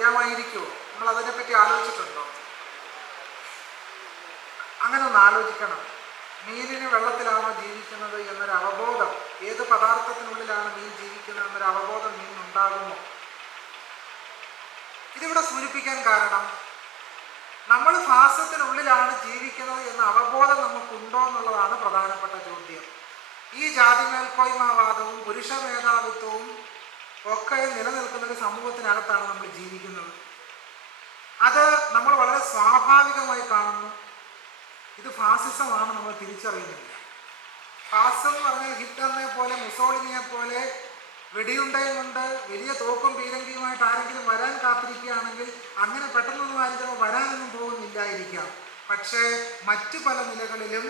അറിയാമായിരിക്കുമോ? നമ്മൾ അതിനെപ്പറ്റി ആലോചിച്ചിട്ടുണ്ടോ? അങ്ങനെ ഒന്ന് ആലോചിക്കണം. മീനിന് വെള്ളത്തിലാണോ ജീവിക്കുന്നത് എന്നൊരു അവബോധം, ഏത് പദാർത്ഥത്തിനുള്ളിലാണ് മീൻ ജീവിക്കുന്നത് എന്നൊരു അവബോധം മീനുണ്ടാകുമോ? ഇതിവിടെ സൂചിപ്പിക്കാൻ കാരണം, നമ്മൾ ഫാസത്തിനുള്ളിലാണ് ജീവിക്കുന്നത് എന്ന അവബോധം നമുക്കുണ്ടോ എന്നുള്ളതാണ് പ്രധാനപ്പെട്ട ചോദ്യം. ഈ ജാതി മേൽക്കോയ്മവാദവും പുരുഷ മേധാവിത്വവും ഒക്കെ നിലനിൽക്കുന്ന ഒരു സമൂഹത്തിനകത്താണ് നമ്മൾ ജീവിക്കുന്നത്. അത് നമ്മൾ വളരെ സ്വാഭാവികമായി കാണുന്നു. ഇത് ഫാസിസമാണ് നമ്മൾ തിരിച്ചറിയുന്നില്ല. ഫാസിസം എന്ന് പറഞ്ഞാൽ ഹിറ്റ്ലറിനെ പോലെ മുസോളിനിയെ പോലെ വെടിയുണ്ടയും കൊണ്ട് വലിയ തോക്കും പീരങ്കിയുമായിട്ട് ആരെങ്കിലും വരാൻ കാത്തിരിക്കുകയാണെങ്കിൽ അങ്ങനെ പെട്ടെന്നൊന്നും ആരെങ്കിലും വരാനൊന്നും പോകുന്നില്ലായിരിക്കാം. പക്ഷേ മറ്റു പല നിലകളിലും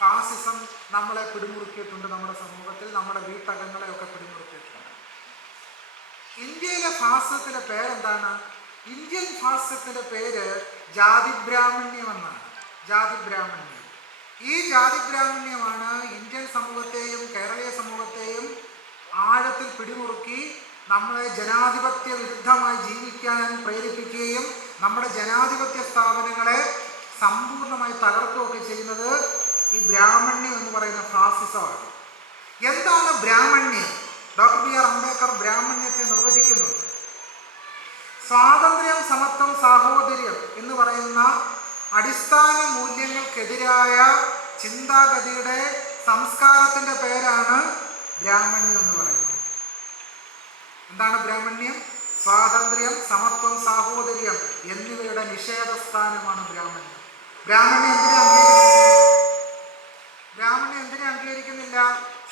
ഫാസിസം നമ്മളെ പിടിമുറുക്കിയിട്ടുണ്ട്. നമ്മുടെ സമൂഹത്തിൽ നമ്മുടെ വീട്ടകങ്ങളെയൊക്കെ പിടിമുറുക്കിയിട്ടുണ്ട്. ഇന്ത്യയിലെ ഫാസിസത്തിന്റെ പേരെന്താണ്? ഇന്ത്യൻ ഫാസിസത്തിന്റെ പേര് ജാതിബ്രാഹ്മണ്യം എന്നാണ്. ജാതിബ്രാഹ്മണ്യം. ഈ ജാതിബ്രാഹ്മണ്യമാണ് ഇന്ത്യൻ സമൂഹത്തെയും കേരളീയ സമൂഹത്തെയും ആഴത്തിൽ പിടിമുറുക്കി നമ്മളെ ജനാധിപത്യ വിരുദ്ധമായി ജീവിക്കാൻ പ്രേരിപ്പിക്കുകയും നമ്മുടെ ജനാധിപത്യ സ്ഥാപനങ്ങളെ സമ്പൂർണ്ണമായി തകർക്കുകയൊക്കെ ചെയ്യുന്നത് ഈ ബ്രാഹ്മണ്യം എന്ന് പറയുന്ന ഫാസിസമാണ്. എന്താണ് ബ്രാഹ്മണ്യം? Doctor B R. അംബേദ്കർ ബ്രാഹ്മണ്യത്തെ നിർവചിക്കുന്നുണ്ട്. സ്വാതന്ത്ര്യം, സമത്വം, സാഹോദര്യം എന്ന് പറയുന്ന അടിസ്ഥാന മൂല്യങ്ങൾക്കെതിരായ ചിന്താഗതിയുടെ സംസ്കാരത്തിൻ്റെ പേരാണ് ബ്രാഹ്മണ്യം എന്ന് പറയുന്നത്. എന്താണ് ബ്രാഹ്മണ്യം? സ്വാതന്ത്ര്യം, സമത്വം, സാഹോദര്യം എന്നിവയുടെ നിഷേധസ്ഥാനമാണ് ബ്രാഹ്മണ്യം. ബ്രാഹ്മണ്യം എന്തിനെ അംഗീകരിക്കുന്നില്ല?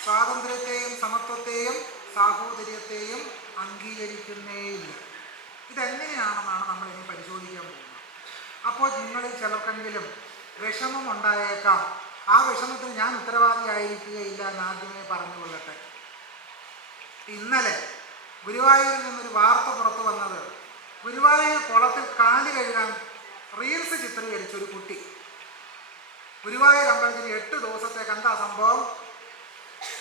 സ്വാതന്ത്ര്യത്തെയും സമത്വത്തെയും സാഹോദര്യത്തെയും അംഗീകരിക്കുന്നേയില്ല. ഇതെങ്ങനെയാണെന്നാണ് നമ്മൾ ഇനി പരിശോധിക്കാൻ പോകുന്നത്. അപ്പോൾ നിങ്ങളിൽ ചിലർക്കെങ്കിലും വിഷമം ഉണ്ടായേക്കാം. ആ വിഷമത്തിന് ഞാൻ ഉത്തരവാദിയായിരിക്കുകയില്ല എന്ന് ആദ്യമേ പറഞ്ഞുകൊള്ളട്ടെ. ഇന്നലെ ഗുരുവായൂരിൽ നിന്നൊരു വാർത്ത പുറത്തു വന്നത്, ഗുരുവായൂർ കുളത്തിൽ കാല് കഴുകാൻ റീൽസ് ചിത്രീകരിച്ച ഒരു കുട്ടി ഗുരുവായൂർ അമ്പലത്തിൽ 8 ദിവസത്തേക്ക് എന്താ സംഭവം?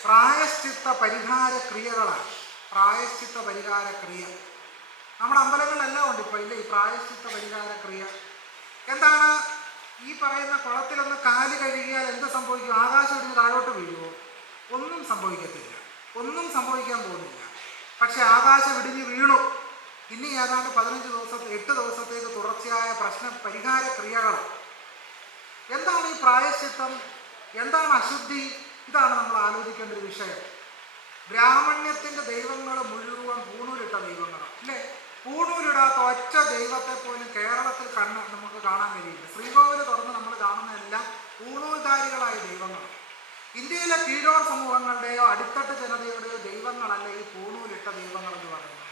പ്രായശ്ചിത്ത പരിഹാര ക്രിയകളാണ്. പ്രായശ്ചിത്ത പരിഹാര ക്രിയ നമ്മുടെ അമ്പലങ്ങളിലെല്ലാം ഉണ്ട് ഇപ്പോൾ, ഇല്ല? ഈ പ്രായശ്ചിത്ത പരിഹാര ക്രിയ എന്താണ്? ഈ പറയുന്ന കുളത്തിലൊന്ന് കാല് കഴുകിയാൽ എന്ത് സംഭവിക്കും? ആകാശം ഇടിഞ്ഞ് താഴോട്ട് വീഴുമോ? ഒന്നും സംഭവിക്കത്തില്ല. ഒന്നും സംഭവിക്കാൻ പോകുന്നില്ല. പക്ഷെ ആകാശം ഇടിഞ്ഞ് വീണു. ഇനി ഏതാണ്ട് 8 ദിവസത്തേക്ക് തുടർച്ചയായ പരിഹാര ക്രിയകൾ. എന്താണ് ഈ പ്രായശ്ചിത്തം? എന്താണ് അശുദ്ധി? ഇതാണ് നമ്മൾ ആലോചിക്കേണ്ട ഒരു വിഷയം. ബ്രാഹ്മണ്യത്തിൻ്റെ ദൈവങ്ങൾ മുഴുവൻ പൂണൂലിട്ട ദൈവങ്ങളാണ്, അല്ലേ? പൂണൂലിടാത്ത ഒറ്റ ദൈവത്തെ പോലും കേരളത്തിൽ നമുക്ക് കാണാൻ കഴിയില്ല. ശ്രീകോവിൽ തുറന്ന് നമ്മൾ കാണുന്നതെല്ലാം പൂണൂൽധാരികളായ ദൈവങ്ങളാണ്. ഇന്ത്യയിലെ കീഴോർ സമൂഹങ്ങളുടെയോ അടിത്തട്ട് ജനതയുടെയോ ദൈവങ്ങളല്ല ഈ പൂണൂലിട്ട ദൈവങ്ങൾ എന്ന് പറയുന്നത്.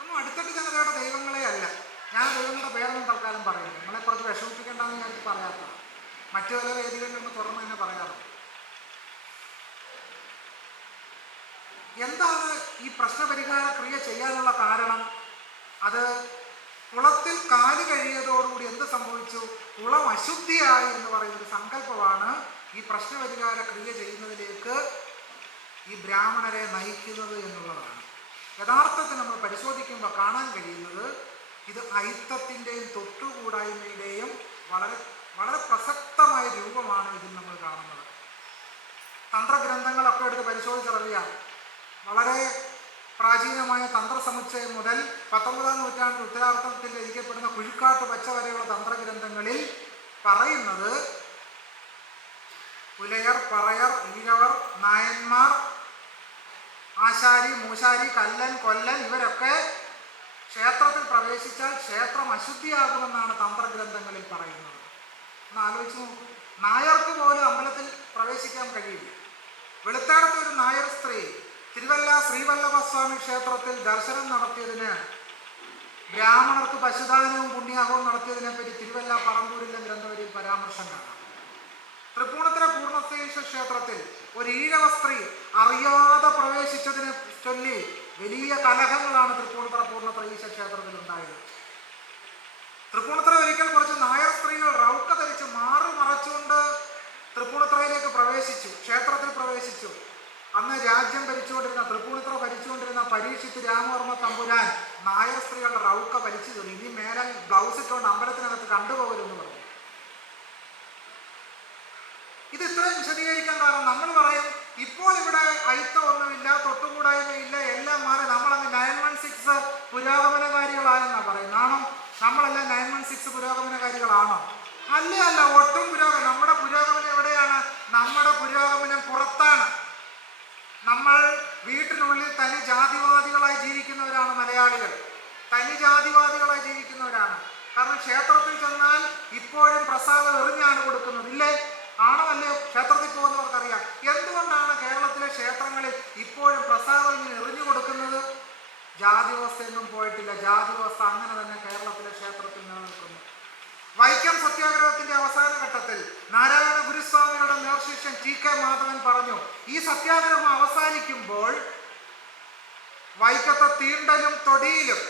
ഒന്നും അടിത്തട്ട് ജനതയുടെ ദൈവങ്ങളെ അല്ല. ഞാൻ ദൈവങ്ങളുടെ പേരൊന്നും തൽക്കാലം പറയുന്നു, നമ്മളെ കുറച്ച് വിഷമിപ്പിക്കേണ്ടെന്ന് ഞാൻ പറയാത്തതാണ്. മറ്റു പല വേദികളിൽ നിന്ന് തുറന്ന് തന്നെ പറയാറുണ്ട്. എന്താണ് ഈ പ്രശ്നപരിഹാര ക്രിയ ചെയ്യാനുള്ള കാരണം? അത് കുളത്തിൽ കാല് കഴിയതോടുകൂടി എന്ത് സംഭവിച്ചു? കുളം അശുദ്ധിയായി എന്ന് പറയുന്നൊരു സങ്കല്പമാണ് ഈ പ്രശ്നപരിഹാര ക്രിയ ചെയ്യുന്നതിലേക്ക് ഈ ബ്രാഹ്മണരെ നയിക്കുന്നത് എന്നുള്ളതാണ്. യഥാർത്ഥത്തിൽ നമ്മൾ പരിശോധിക്കുമ്പോൾ കാണാൻ കഴിയുന്നത് ഇത് അയിത്തത്തിൻ്റെയും തൊട്ടുകൂടായ്മയുടെയും വളരെ വളരെ പ്രസക്തമായ രൂപമാണ് ഇതിൽ നമ്മൾ കാണുന്നത്. തന്ത്രഗ്രന്ഥങ്ങളൊക്കെ എടുത്ത് പരിശോധിച്ചറിയാം. വളരെ പ്രാചീനമായ തന്ത്രസമുച്ചയം മുതൽ 19-ാം നൂറ്റാണ്ടിൽ ഉത്തരാർത്ഥത്തിൽ രചിക്കപ്പെടുന്ന കുഴിക്കാട്ട് പച്ച വരെയുള്ള തന്ത്രഗ്രന്ഥങ്ങളിൽ പറയുന്നത് പുലയർ, പറയർ, ഈഴവർ, നായന്മാർ, ആശാരി, മൂശാരി, കല്ലൻ, കൊല്ലൻ ഇവരൊക്കെ ക്ഷേത്രത്തിൽ പ്രവേശിച്ചാൽ ക്ഷേത്രം അശുദ്ധിയാകുമെന്നാണ് തന്ത്രഗ്രന്ഥങ്ങളിൽ പറയുന്നത്. ഒന്ന് ആലോചിച്ച് നോക്കൂ. നായർക്ക് പോലും അമ്പലത്തിൽ പ്രവേശിക്കാൻ കഴിയില്ല. വെളുത്താടത്തെ ഒരു നായർ സ്ത്രീ തിരുവല്ല ശ്രീവല്ലഭസ്വാമി ക്ഷേത്രത്തിൽ ദർശനം നടത്തിയതിന്, ബ്രാഹ്മണർക്ക് പശുദാനവും പുണ്യാഹവും നടത്തിയതിനെപ്പറ്റി തിരുവല്ല പറമ്പൂരിലെ ഗ്രന്ഥവരിയിൽ പരാമർശം കാണാം. തൃപ്പൂണിത്തുറ പൂർണ്ണശ്രീശ ക്ഷേത്രത്തിൽ ഒരു ഈഴവ സ്ത്രീ അറിയാതെ പ്രവേശിച്ചതിനെ ചൊല്ലി വലിയ കലഹങ്ങളാണ് തൃപ്പൂണിത്തുറ പൂർണ്ണശ്രീശ ക്ഷേത്രത്തിൽ ഉണ്ടായത്. തൃപ്പൂണിത്തുറ ഒരിക്കൽ കുറച്ച് നായർ സ്ത്രീകൾ റൗക്ക ധരിച്ച് മറച്ചുകൊണ്ട് തൃപ്പൂണിത്തുറയിലേക്ക് പ്രവേശിച്ചു, ക്ഷേത്രത്തിൽ പ്രവേശിച്ചു. അന്ന് രാജ്യം ഭരിച്ചുകൊണ്ടിരുന്ന, തൃപ്പൂണിത്തുറ ഭരിച്ചുകൊണ്ടിരുന്ന പരീക്ഷിത്ത് രാമവർമ്മ തമ്പുരാൻ നായർ സ്ത്രീകളുടെ റൗക്ക വലിച്ചു തരും, ഇനി മേലെ ബ്ലൗസ് ഇട്ടുകൊണ്ട് അമ്പലത്തിനകത്ത് കണ്ടുപോകരുതെന്ന് പറഞ്ഞു. ഇത് ഇത്രയും വിശദീകരിക്കാൻ കാരണം നമ്മൾ പറയും ഇപ്പോൾ ഇവിടെ അയിത്തമൊന്നുമില്ല, തൊട്ടുകൂടായ്മയില്ല, എല്ലാം മാറി നമ്മളങ്ങ് 916 പുരോഗമനകാരികളായെന്നാണ് പറയുന്നത്. ആണോ? നമ്മളെല്ലാം 916 പുരോഗമനകാരികളാണോ? അല്ല, ഒട്ടും നമ്മുടെ പുരോഗമനം എവിടെയാണ്? നമ്മുടെ പുരോഗമനം പുറത്താണ്. നമ്മൾ വീട്ടിനുള്ളിൽ തനി ജാതിവാദികളായി ജീവിക്കുന്നവരാണ് മലയാളികൾ. തനി ജാതിവാദികളായി ജീവിക്കുന്നവരാണ്. കാരണം ക്ഷേത്രത്തിൽ ചെന്നാൽ ഇപ്പോഴും പ്രസാദം എറിഞ്ഞാണ് കൊടുക്കുന്നത്, ഇല്ലേ? ആണോ അല്ലയോ? ക്ഷേത്രത്തിൽ പോകുന്നവർക്കറിയാം. എന്തുകൊണ്ടാണ് കേരളത്തിലെ ക്ഷേത്രങ്ങളിൽ ഇപ്പോഴും പ്രസാദം ഇങ്ങനെ എറിഞ്ഞു കൊടുക്കുന്നത്? ജാതി വ്യവസ്ഥയൊന്നും പോയിട്ടില്ല. ജാതി വ്യവസ്ഥ അങ്ങനെ തന്നെ കേരളത്തിലെ ക്ഷേത്രത്തിൽ നിലനിൽക്കുന്നു. വൈക്കം സത്യാഗ്രഹത്തിന്റെ അവസാന ഘട്ടത്തിൽ നാരായണ ഗുരുസ്വാമിയുടെ നേർശിഷ്യൻ TK മാധവൻ പറഞ്ഞു, ഈ സത്യാഗ്രഹം അവസാനിക്കുമ്പോൾ വൈക്കത്തെ തീണ്ടലും തൊടിയിലും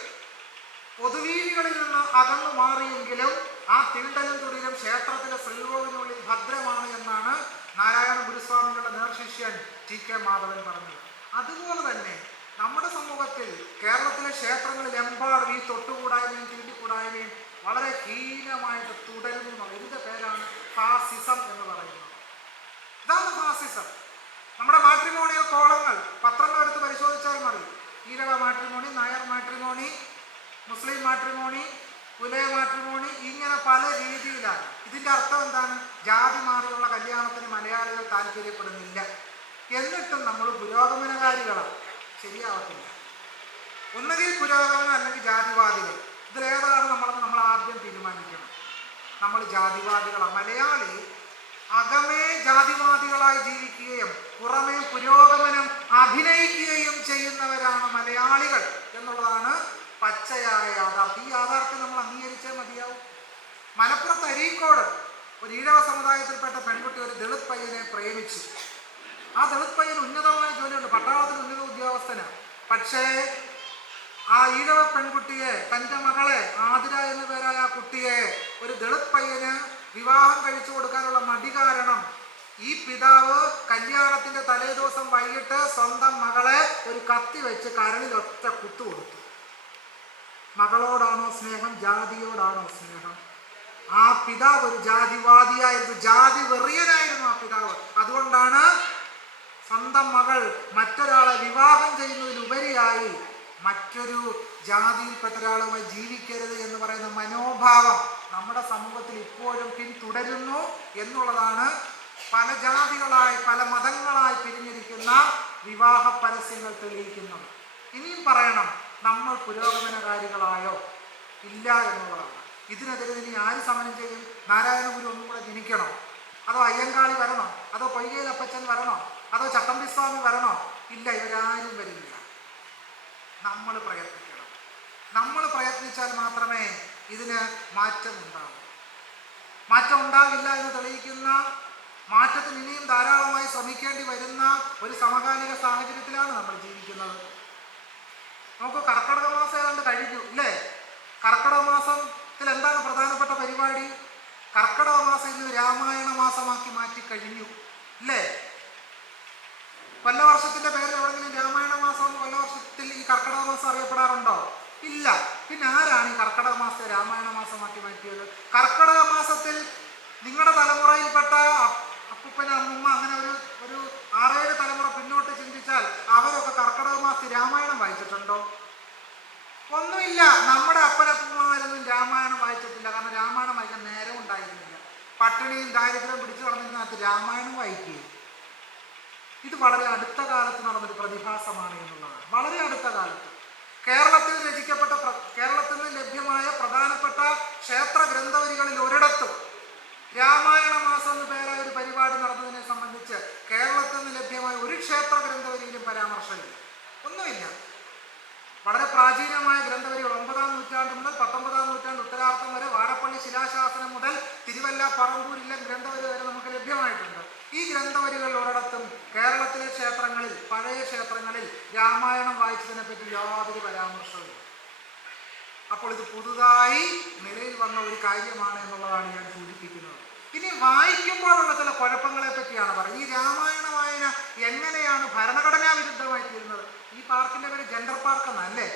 പൊതുവീതികളിൽ നിന്ന് അകന്നു മാറിയെങ്കിലും ആ തീണ്ടലും തൊടിയിലും ക്ഷേത്രത്തിലെ ശ്രീകോവിലിനുള്ളിൽ ഭദ്രമാണ് എന്നാണ് നാരായണ ഗുരുസ്വാമികളുടെ നേർശിഷ്യൻ TK മാധവൻ പറഞ്ഞത്. അതുപോലെ തന്നെ നമ്മുടെ സമൂഹത്തിൽ കേരളത്തിലെ ക്ഷേത്രങ്ങളിൽ എമ്പാടും ഈ തൊട്ടുകൂടായ്മയും തീണ്ടിക്കൂടായ്മയും വളരെ ഹീനമായിട്ട് തുടരുന്നു. ഇതിന്റെ പേരാണ് ഫാസിസം എന്ന് പറയുന്നത്. ഇതാണ് ഫാസിസം. നമ്മുടെ മാട്രിമോണിയൽ കോളങ്ങൾ പത്രങ്ങൾ എടുത്ത് പരിശോധിച്ചാൽ മതി. ഈഴവ മാട്രിമോണി, നായർ മാട്രിമോണി, മുസ്ലിം മാട്രിമോണി, പുലയ മാട്രിമോണി, ഇങ്ങനെ പല രീതിയിലാണ്. ഇതിന്റെ അർത്ഥം എന്താണ്? ജാതി മാറിയുള്ള കല്യാണത്തിന് മലയാളികൾ താല്പര്യപ്പെടുന്നില്ല. എന്നിട്ടും നമ്മൾ പുരോഗമനകാരികളാണ്. ശരിയാവത്തില്ല. ഒന്നുകിൽ പുരോഗമനം അല്ലെങ്കിൽ ജാതിവാദികൾ. ഇതിലേതാണ് നമ്മൾ ആദ്യം തീരുമാനിക്കണം. നമ്മൾ ജാതിവാദികളാണ്. മലയാളി അകമേ ജാതിവാദികളായി ജീവിക്കുകയും പുറമേ പുരോഗമനം അഭിനയിക്കുകയും ചെയ്യുന്നവരാണ് മലയാളികൾ എന്നുള്ളതാണ് പച്ചയായ യാഥാർത്ഥ്യം. ഈ യാഥാർത്ഥ്യം നമ്മൾ അംഗീകരിച്ചേ മതിയാവും. മലപ്പുറത്ത് അരീക്കോട് ഒരു ഈഴവ സമുദായത്തിൽപ്പെട്ട പെൺകുട്ടി ഒരു ദളിത് പയ്യനെ പ്രേമിച്ചു. ആ ദളിത് പയ്യൻ ഉന്നതമായ ജോലിയുണ്ട്, പട്ടാളത്തിൽ ഉന്നത ഉദ്യോഗസ്ഥനാണ്. പക്ഷേ ആ ഈഴവ പെൺകുട്ടിയെ, തൻ്റെ മകളെ, ആതിര എന്നു പേരായ ആ കുട്ടിയെ ഒരു ദളിത് പയ്യന് വിവാഹം കഴിച്ചു കൊടുക്കാനുള്ള മടി കാരണം ഈ പിതാവ് കല്യാണത്തിന്റെ തലേദിവസം വൈകിട്ട് സ്വന്തം മകളെ ഒരു കത്തി വെച്ച് കരളിൽ ഒറ്റ കുത്തു കൊടുത്തു. മകളോടാണോ സ്നേഹം? ജാതിയോടാണോ സ്നേഹം? ആ പിതാവ് ഒരു ജാതിവാദിയായിരുന്നു, ജാതി വെറിയനായിരുന്നു ആ പിതാവ്. അതുകൊണ്ടാണ് സ്വന്തം മകൾ മറ്റൊരാളെ വിവാഹം ചെയ്യുന്നതിലുപരിയായി മറ്റൊരു ജാതിയിൽപ്പെട്ട ഒരാളുമായി ജീവിക്കരുത് എന്ന് പറയുന്ന മനോഭാവം നമ്മുടെ സമൂഹത്തിൽ ഇപ്പോഴും പിന്തുടരുന്നു എന്നുള്ളതാണ് പല ജാതികളായി പല മതങ്ങളായി പിരിഞ്ഞിരിക്കുന്ന വിവാഹ പരസ്യങ്ങൾ തെളിയിക്കുന്നത്. ഇനിയും പറയണം, നമ്മൾ പുരോഗമനകാരികളായോ? ഇല്ല എന്നുള്ളതാണ്. ഇതിനെതിരെ ഇനി ആര് സമരം ചെയ്യും? നാരായണ ഗുരു ഒന്നും കൂടെ ജനിക്കണോ? അതോ അയ്യങ്കാളി വരണോ? അതോ പൊയ്കയിൽ അപ്പച്ചൻ വരണോ? അതോ ചട്ടമ്പിസ്വാമി വരണോ? ഇല്ല, ഇവരാരും വരില്ല. നമ്മൾ പ്രയത്നിക്കണം. നമ്മൾ പ്രയത്നിച്ചാൽ മാത്രമേ ഇതിന് മാറ്റം ഉണ്ടാകൂ. മാറ്റം ഉണ്ടാകില്ല എന്ന് തെളിയിക്കുന്ന, മാറ്റത്തിന് ഇനിയും ധാരാളമായി ശ്രമിക്കേണ്ടി വരുന്ന ഒരു സമകാലിക സാഹചര്യത്തിലാണ് നമ്മൾ ജീവിക്കുന്നത്. നമുക്ക് കർക്കിടക മാസം ഏതാണ്ട് കഴിഞ്ഞു, ഇല്ലേ? കർക്കിടക മാസത്തിൽ എന്താണ് പ്രധാനപ്പെട്ട പരിപാടി? കർക്കിടക മാസം ഇന്ന് രാമായണ മാസമാക്കി മാറ്റി കഴിഞ്ഞു, ഇല്ലേ? കൊല്ലവർഷത്തിന്റെ പേരിൽ എവിടെങ്കിലും രാമായണ മാസം കൊല്ലവർഷത്തിൽ ഈ കർക്കിടക മാസം അറിയപ്പെടാറുണ്ടോ? ഇല്ല. പിന്നെ ആരാണ് ഈ കർക്കിടക മാസത്തെ രാമായണ മാസമാക്കി മാറ്റിയത്? കർക്കിടക മാസത്തിൽ നിങ്ങളുടെ തലമുറയിൽപ്പെട്ട അപ്പൂപ്പന, അമ്മൂമ്മ, അങ്ങനെ ഒരു 6-7 തലമുറ പിന്നോട്ട് ചിന്തിച്ചാൽ അവരൊക്കെ കർക്കിടക മാസത്തിൽ രാമായണം വായിച്ചിട്ടുണ്ടോ? ഒന്നുമില്ല. നമ്മുടെ അപ്പനപ്പന്മാരൊന്നും രാമായണം വായിച്ചിട്ടില്ല. കാരണം രാമായണം വായിക്കാൻ നേരം ഉണ്ടായിരുന്നില്ല. പട്ടിണിയും ദാരിദ്ര്യവും പിടിച്ചു നടന്നിരുന്നതിനകത്ത് രാമായണം വായിക്കുകയും. ഇത് വളരെ അടുത്ത കാലത്ത് നടന്നൊരു പ്രതിഭാസമാണ് എന്നുള്ളതാണ്. വളരെ അടുത്ത കാലത്ത് കേരളത്തിൽ രചിക്കപ്പെട്ട, കേരളത്തിൽ നിന്ന് ലഭ്യമായ പ്രധാനപ്പെട്ട ക്ഷേത്ര ഗ്രന്ഥവരികളിൽ ഒരിടത്തും രാമായണ മാസം എന്ന് പേരായ ഒരു പരിപാടി നടന്നതിനെ സംബന്ധിച്ച് കേരളത്തിൽ നിന്ന് ലഭ്യമായ ഒരു ക്ഷേത്ര ഗ്രന്ഥവരിയിലും പരാമർശമില്ല. ഒന്നുമില്ല. വളരെ പ്രാചീനമായ ഗ്രന്ഥവരികൾ 9-ാം നൂറ്റാണ്ട് മുതൽ 19-ാം നൂറ്റാണ്ട് ഉത്തരാർത്ഥം വരെ, വാഴപ്പള്ളി ശിലാശാസനം മുതൽ തിരുവല്ല പറമ്പൂരില്ലം ഗ്രന്ഥവരി വരെ നമുക്ക് ലഭ്യമായിട്ടുണ്ട്. ഈ ഗ്രന്ഥവരികളിൽ ഒരിടത്തും കേരളത്തിലെ ക്ഷേത്രങ്ങളിൽ, പഴയ ക്ഷേത്രങ്ങളിൽ രാമായണം വായിച്ചതിനെ പറ്റി യാതൊരു പരാമർശവും. അപ്പോൾ ഇത് പുതുതായി നിലയിൽ വന്ന ഒരു കാര്യമാണ് എന്നുള്ളതാണ് ഞാൻ സൂചിപ്പിക്കുന്നത്. ഇനി വായിക്കുമ്പോഴുള്ള ചില കുഴപ്പങ്ങളെ പറ്റിയാണ് പറയുന്നത്. ഈ രാമായണ വായന എങ്ങനെയാണ് ഭരണഘടനാ വിരുദ്ധമായി തീരുന്നത്? ഈ പാർക്കിന്റെ പേര് ജെൻഡർ പാർക്ക് എന്നല്ലേ?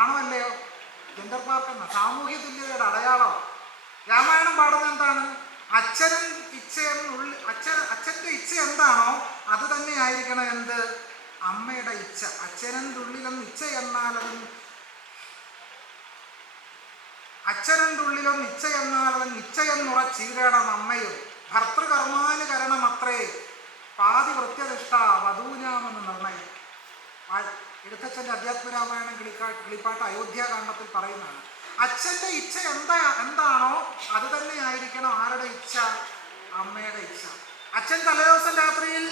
ആണോ അല്ലയോ? ജെൻഡർ പാർക്കെന്ന സാമൂഹ്യ തുല്യതയുടെ അടയാളമാണ്. രാമായണം പാടുന്നത് എന്താണ്? അച്ഛൻ്റെ ഇച്ഛ എന്താണോ അത് തന്നെ ആയിരിക്കണം എന്ത്? അമ്മയുടെ ഇച്ഛ. അച്ഛനെന്തുള്ളിലൊന്ന് ഇച്ഛ എന്നാലതും അച്ഛനെന്തുള്ളിലൊന്ന് ഇച്ഛ എന്നാലതും ഇച്ഛയെന്നുറച്ചീടേണം അമ്മയും ഭർത്തൃകർമാനുകരണമത്രേ പാതി വൃത്യനിഷ്ഠ വധൂനാമെന്ന് നിർണയം. എഴുത്തച്ഛൻ്റെ അധ്യാത്മരാമായണം കിളിപ്പാട്ട് അയോധ്യാകാണ്ഡത്തിൽ പറയുന്നതാണ്. അച്ഛൻ്റെ ഇച്ഛ എന്താണോ അത് തന്നെ ആയിരിക്കണം ആരുടെ ഇച്ഛ? അമ്മയുടെ ഇച്ഛ. അച്ഛൻ തലേദിവസം രാത്രിയിൽ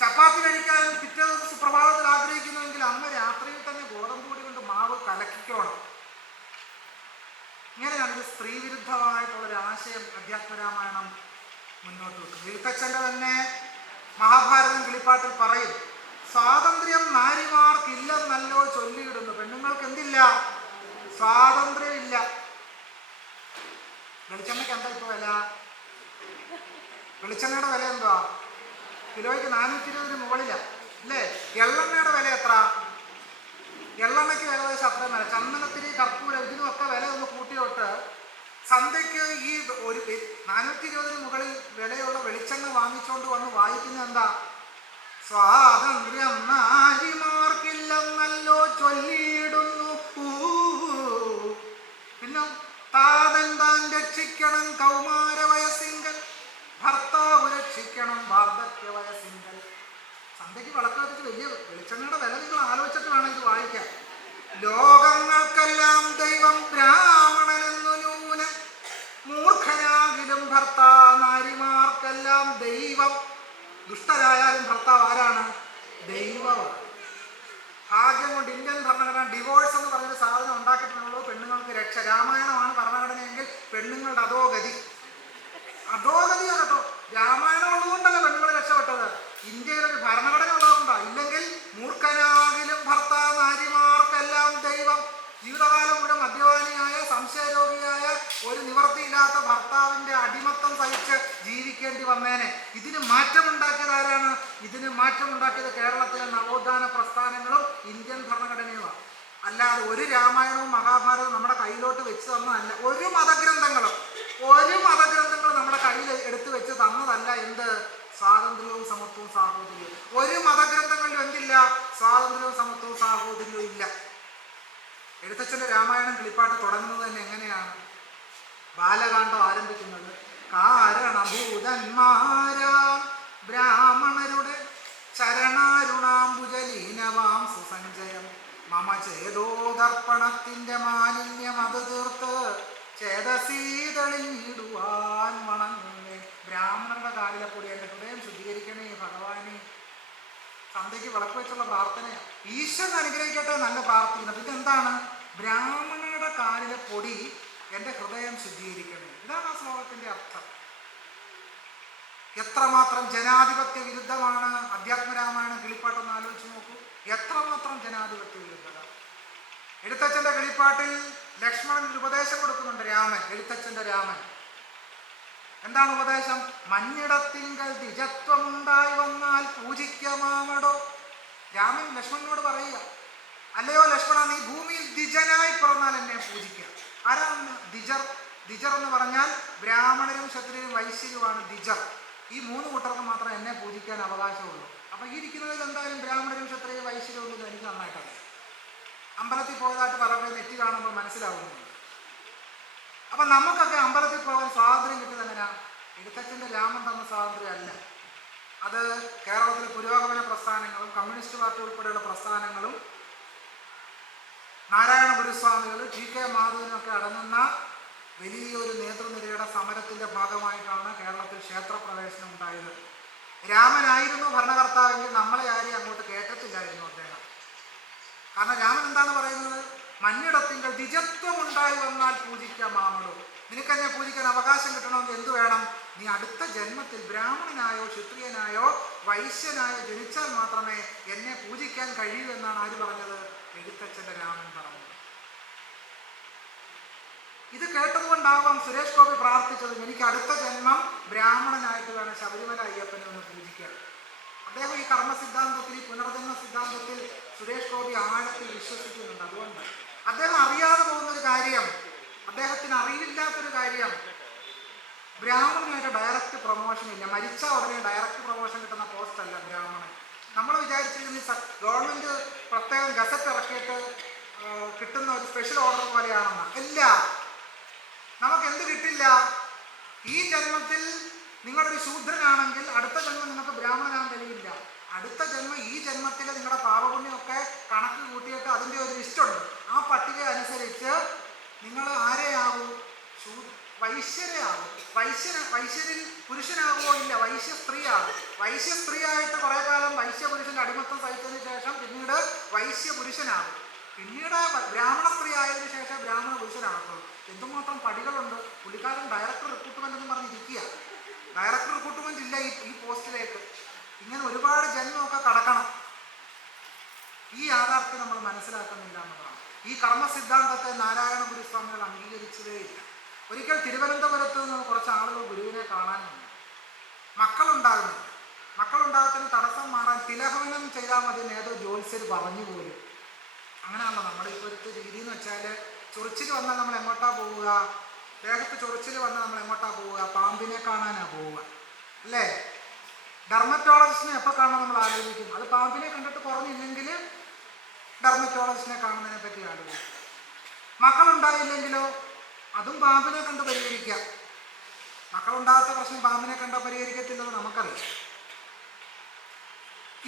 ചപ്പാത്തി കഴിക്കാൻ പിറ്റേ ദിവസം സുപ്രഭാതത്തിൽ ആഗ്രഹിക്കുന്നുവെങ്കിൽ അമ്മ രാത്രിയിൽ തന്നെ ഗോതമ്പ് പൊടി കൊണ്ട് മാവ് കലക്കിക്കോണം. ഇങ്ങനെയാണ് ഇത് സ്ത്രീ വിരുദ്ധമായിട്ടുള്ളൊരു ആശയം അധ്യാത്മരാമായണം മുന്നോട്ട് വെക്കുന്നത്. എഴുത്തച്ഛൻ്റെ തന്നെ മഹാഭാരതം കിളിപ്പാട്ടിൽ പറയും, സ്വാതന്ത്ര്യം നാരിമാർക്കില്ലെന്നല്ലോ ചൊല്ലിയിടുന്നു. പെണ്ണുങ്ങൾക്ക് എന്തില്ല? സ്വാതന്ത്ര്യമില്ല. വെളിച്ചെണ്ണയ്ക്ക് എന്താ ഇപ്പൊ വില? വെളിച്ചെണ്ണയുടെ വില എന്തുവാ? കിലോയ്ക്ക് 420 മുകളിലാണ് അല്ലേ? എള്ളെണ്ണയുടെ വില എത്ര? എള്ളെണ്ണയ്ക്ക് ഏകദേശം അത്രയും വില. ചന്ദനത്തിന്, കർപ്പൂരം, ഇതിനുമൊക്കെ വില ഒന്ന് കൂട്ടിയോട്ട് സന്ധ്യയ്ക്ക് ഈ ഒരു 420 മുകളിൽ വിലയുള്ള വെളിച്ചെണ്ണ വാങ്ങിച്ചുകൊണ്ട് വന്ന് വായിക്കുന്നത് എന്താ? സ്വാതന്ത്ര്യം നാരിമാർക്കില്ലെന്നല്ലോ ചൊല്ലിയിടുന്നു. പിന്നെ താതൻ താൻ രക്ഷിക്കണം കൗമാര വയസ്സിങ്കൽ, ഭർത്താവ് രക്ഷിക്കണം വാർദ്ധക്യ വയസ്സിങ്കൽ. സന്ധ്യയ്ക്ക് വിളക്ക് കത്തിച്ച് വലിയ വെളിച്ചെണ്ണയുടെ വില നിങ്ങൾ ആലോചിച്ചിട്ട് വേണം ഇത് വായിക്കാൻ. ലോകങ്ങൾക്കെല്ലാം ദൈവം ബ്രാഹ്മണനെന്നു നൂനം, മൂർഖനാകിലും ഭർത്താവ് നാരിമാർക്കെല്ലാം ദൈവം. ദുഷ്ടരായാലും ഭർത്താവ് ആരാണ്? ദൈവമാണ്. ഭാഗ്യം കൊണ്ട് ഇന്ത്യൻ ഭരണഘടന ഡിവോഴ്സ് എന്ന് പറഞ്ഞൊരു സാധനം ഉണ്ടാക്കിയിട്ടുള്ളത് പെണ്ണുങ്ങൾക്ക് രക്ഷ. രാമായണമാണ് ഭരണഘടനയെങ്കിൽ പെണ്ണുങ്ങളുടെ അധോഗതിയാണ് കേട്ടോ. രാമായണം ഉള്ളതുകൊണ്ടല്ല പെണ്ണുങ്ങൾ രക്ഷപ്പെട്ടത്. ഇന്ത്യയിലൊരു ഭരണഘടന ഉള്ളതുകൊണ്ടാണ്. ഇല്ലെങ്കിൽ മൂർഖനാകിലും ഭർത്താവ് നാരിമാർക്കെല്ലാം ദൈവം. ജീവിതകാലം മുഴുവൻ മദ്യപാനിയായ സംശയരോഗിയായ ഒരു നിവൃത്തിയില്ലാത്ത ഭർത്താവിൻ്റെ അടിമത്തം സഹിച്ച് ജീവിക്കേണ്ടി വന്നേനെ. ഇതിന് മാറ്റമുണ്ടാക്കിയത് ആരാണ്? ഇതിന് മാറ്റമുണ്ടാക്കിയത് കേരളത്തിലെ നവോത്ഥാന പ്രസ്ഥാനങ്ങളും ഇന്ത്യൻ ഭരണഘടനയുമാണ്. അല്ലാതെ ഒരു രാമായണവും മഹാഭാരതവും നമ്മുടെ കയ്യിലോട്ട് വെച്ച് തന്നതല്ല. ഒരു മതഗ്രന്ഥങ്ങളും നമ്മുടെ കയ്യിൽ എടുത്തു വെച്ച് തന്നതല്ല. എന്ത്? സ്വാതന്ത്ര്യവും സമത്വവും സാഹോദര്യവും. ഒരു മതഗ്രന്ഥങ്ങളിലും എന്തില്ല? സ്വാതന്ത്ര്യവും സമത്വവും സാഹോദര്യവും ഇല്ല. എഴുത്തച്ഛൻ്റെ രാമായണം കിളിപ്പാട്ട് തുടങ്ങുന്നത് തന്നെ എങ്ങനെയാണ്? ബാലകാണ്ഡം ആരംഭിക്കുന്നത് കാരണഭൂതന്മാരാം ബ്രാഹ്മണരുടെ ചരണാരുണാംബുജലീനവാം സുസഞ്ചയം മമ ചേതോദർപ്പണത്തിൻ്റെ മാലിന്യം അത് തീർത്ത് ചേതസീതളിടുവാൻ വണങ്ങുന്നേ. ബ്രാഹ്മണരുടെ കാലിലെ പൊടി എൻ്റെ ഹൃദയം ശുദ്ധീകരിക്കണേ ഭഗവാനെ. സന്ധ്യയ്ക്ക് വിളക്ക് വെച്ചുള്ള പ്രാർത്ഥനയാണ്. ഈശ്വരൻ അനുഗ്രഹിക്കട്ടെ നല്ല പ്രാർത്ഥിക്കുന്നത്. ഇതെന്താണ്? ബ്രാഹ്മണരുടെ കാലിലെ പൊടി എൻ്റെ ഹൃദയം ശുദ്ധീകരിക്കണേ. ഇതാണ് ആ ശ്ലോകത്തിൻ്റെ അർത്ഥം. എത്രമാത്രം ജനാധിപത്യ വിരുദ്ധമാണ് അധ്യാത്മരാമായണം കിളിപ്പാട്ടെന്ന് ആലോചിച്ച് നോക്കൂ. എത്രമാത്രം ജനാധിപത്യ വിരുദ്ധത. എഴുത്തച്ഛൻ്റെ കിളിപ്പാട്ടിൽ ലക്ഷ്മണൻ ഉപദേശം കൊടുക്കുന്നുണ്ട്. എഴുത്തച്ഛൻ്റെ രാമൻ എന്താണ് ഉപദേശം? മഞ്ഞിടത്തിങ്കൽ ദ്വിജത്വം ഉണ്ടായി വന്നാൽ പൂജിക്കമാമടോ. രാമൻ ലക്ഷ്മണനോട് പറയുക, അല്ലയോ ലക്ഷ്മണ, നീ ഭൂമിയിൽ ദ്വിജനായി പിറന്നാൽ എന്നെ പൂജിക്കുക. ആരാണ് ദ്വിജർ? ദ്വിജർ എന്ന് പറഞ്ഞാൽ ബ്രാഹ്മണരും ക്ഷത്രിയരും വൈശ്യരുമാണ് ദ്വിജർ. ഈ 3 കൂട്ടർക്ക് മാത്രമേ എന്നെ പൂജിക്കാൻ അവകാശമുള്ളൂ. അപ്പം ഈ ഇരിക്കുന്നതിൽ എന്തായാലും ബ്രാഹ്മണരും ക്ഷത്രിയരും വൈശ്യരും ഒന്നും എനിക്ക് നന്നായിട്ടറിയാം. അമ്പലത്തിൽ പോയതായിട്ട് പലരുടെ നെറ്റ് കാണുമ്പോൾ മനസ്സിലാവുന്നുണ്ട്. അപ്പം നമുക്കൊക്കെ അമ്പലത്തിൽ പോകാൻ സ്വാതന്ത്ര്യം കിട്ടിയത് എങ്ങനെയാണ്? എഴുത്തച്ഛൻ്റെ രാമൻ തന്ന സ്വാതന്ത്ര്യം അല്ല. അത് കേരളത്തിലെ പുരോഗമന പ്രസ്ഥാനങ്ങളും കമ്മ്യൂണിസ്റ്റ് പാർട്ടി ഉൾപ്പെടെയുള്ള പ്രസ്ഥാനങ്ങളും നാരായണ ഗുരുസ്വാമികൾ, ടി.കെ. മാധവനൊക്കെ അടങ്ങുന്ന വലിയൊരു നേതൃനിരയുടെ സമരത്തിൻ്റെ ഭാഗമായിട്ടാണ് കേരളത്തിൽ ക്ഷേത്രപ്രവേശനം ഉണ്ടായത്. രാമനായിരുന്നു ഭരണകർത്താവെങ്കിൽ നമ്മളെ ആരെയും അങ്ങോട്ട് കേട്ടത്തില്ലായിരുന്നു അദ്ദേഹം. കാരണം രാമൻ എന്താണ് പറയുന്നത്? മഞ്ഞിടത്തിങ്കൽ ദ്വിജത്വം ഉണ്ടായി വന്നാൽ പൂജിക്കാം മാമടോ. നിനക്കെന്നെ പൂജിക്കാൻ അവകാശം കിട്ടണമെങ്കിൽ എന്തു വേണം? നീ അടുത്ത ജന്മത്തിൽ ബ്രാഹ്മണനായോ ക്ഷത്രിയനായോ വൈശ്യനായോ ജനിച്ചാൽ മാത്രമേ എന്നെ പൂജിക്കാൻ കഴിയൂ എന്നാണ് ആര് പറഞ്ഞത്? എഴുത്തച്ഛൻ്റെ രാമൻ പറഞ്ഞത്. ഇത് കേട്ടതുകൊണ്ടാവാം സുരേഷ് ഗോപി പ്രാർത്ഥിച്ചത്, എനിക്ക് അടുത്ത ജന്മം ബ്രാഹ്മണനായിട്ട് വേണം ശബരിമല അയ്യപ്പനെ ഒന്ന് പൂജിക്കാൻ. അദ്ദേഹം ഈ കർമ്മ സിദ്ധാന്തത്തിൽ, ഈ പുനർജന്മ സിദ്ധാന്തത്തിൽ സുരേഷ് ഗോപി ആഴത്തിൽ വിശ്വസിക്കുന്നുണ്ട്. അതുകൊണ്ട് അദ്ദേഹം അറിയാതെ പോകുന്നൊരു കാര്യം, അദ്ദേഹത്തിന് അറിയില്ലാത്തൊരു കാര്യം, ബ്രാഹ്മണനായിട്ട് ഡയറക്റ്റ് പ്രൊമോഷൻ ഇല്ല. മരിച്ച ഉടനെ ഡയറക്റ്റ് പ്രൊമോഷൻ കിട്ടുന്ന പോസ്റ്റ് അല്ല ബ്രാഹ്മണൻ. നമ്മൾ വിചാരിച്ചിരുന്ന ഗവൺമെന്റ് പ്രത്യേകം ഗസറ്റ് ഇറക്കിയിട്ട് കിട്ടുന്ന ഒരു സ്പെഷ്യൽ ഓർഡർ പോലെയാണെന്ന്. ഇല്ല, നമുക്ക് എന്ത് കിട്ടില്ല. ഈ ജന്മത്തിൽ നിങ്ങളൊരു ശൂദ്രനാണെങ്കിൽ അടുത്ത ജന്മം നിങ്ങൾക്ക് ബ്രാഹ്മണനാകാൻ കഴിയില്ല. അടുത്ത ജന്മം ഈ ജന്മത്തിൽ നിങ്ങളുടെ പാപപുണ്യമൊക്കെ കണക്ക് കൂട്ടിയിട്ട് അതിൻ്റെ ഒരു ലിസ്റ്റുണ്ട്. ആ പട്ടിക അനുസരിച്ച് നിങ്ങൾ ആരെയാകും? വൈശ്യരെയാകും. വൈശ്യരിൽ പുരുഷനാകുമോ? ഇല്ല, വൈശ്യ സ്ത്രീയാകും. വൈശ്യ സ്ത്രീയായിട്ട് കുറെ കാലം വൈശ്യ പുരുഷന്റെ അടിമത്തം സഹിച്ചതിന് ശേഷം പിന്നീട് വൈശ്യ പുരുഷനാകും. പിന്നീട് ബ്രാഹ്മണ സ്ത്രീ ആയതിനു ശേഷം ബ്രാഹ്മണ പുരുഷനാകത്തുള്ളൂ. എന്തുമാത്രം പടികളുണ്ട്. പുള്ളിക്കാരൻ ഡയറക്ടർ റിക്രൂട്ട്മെന്റ് എന്ന് പറഞ്ഞിരിക്കുക. ഡയറക്ടർ റിക്രൂട്ട്മെന്റ് ഇല്ല ഈ പോസ്റ്റിലേക്ക്. ഇങ്ങനെ ഒരുപാട് ജന്മമൊക്കെ കടക്കണം. ഈ യാഥാർത്ഥ്യം നമ്മൾ മനസ്സിലാക്കുന്നില്ല എന്നതാണ്. ഈ കർമ്മ സിദ്ധാന്തത്തെ നാരായണ ഗുരുസ്വാമികൾ അംഗീകരിച്ചതേ ഇല്ല. ഒരിക്കൽ തിരുവനന്തപുരത്ത് നിന്ന് കുറച്ച് ആളുകൾ ഗുരുവിനെ കാണാൻ വന്നു. മക്കളുണ്ടാകുന്നില്ല. മക്കളുണ്ടാകത്തിന് തടസ്സം മാറാൻ തിലഹവനം ചെയ്താൽ മതി എന്ന് ഏതോ ജ്യോത്സ്യർ പറഞ്ഞു പോലും. അങ്ങനെയാണല്ലോ നമ്മുടെ ഇപ്പോഴത്തെ രീതി എന്ന് വെച്ചാൽ, ചൊറിച്ചിൽ വന്നാൽ നമ്മൾ എങ്ങോട്ടാ പോവുക? ദേഹത്ത് ചൊറിച്ചിൽ വന്നാൽ നമ്മൾ എങ്ങോട്ടാ പോവുക? പാമ്പിനെ കാണാനാ പോവുക, അല്ലേ? ഡെർമറ്റോളജിസ്റ്റിനെ എപ്പോൾ കാണാൻ നമ്മൾ ആലോചിക്കും? അത് പാമ്പിനെ കണ്ടിട്ട് കുറഞ്ഞില്ലെങ്കിൽ ഡെർമറ്റോളജിസ്റ്റിനെ കാണുന്നതിനെ പറ്റി ആലോചിക്കും. മക്കളുണ്ടായില്ലെങ്കിലോ അതും പാമ്പിനെ കണ്ട് പരിഹരിക്കാം. മക്കളുണ്ടാകാത്ത പ്രശ്നം പാമ്പിനെ കണ്ടോ പരിഹരിക്കത്തില്ലെന്ന് നമുക്കറിയാം.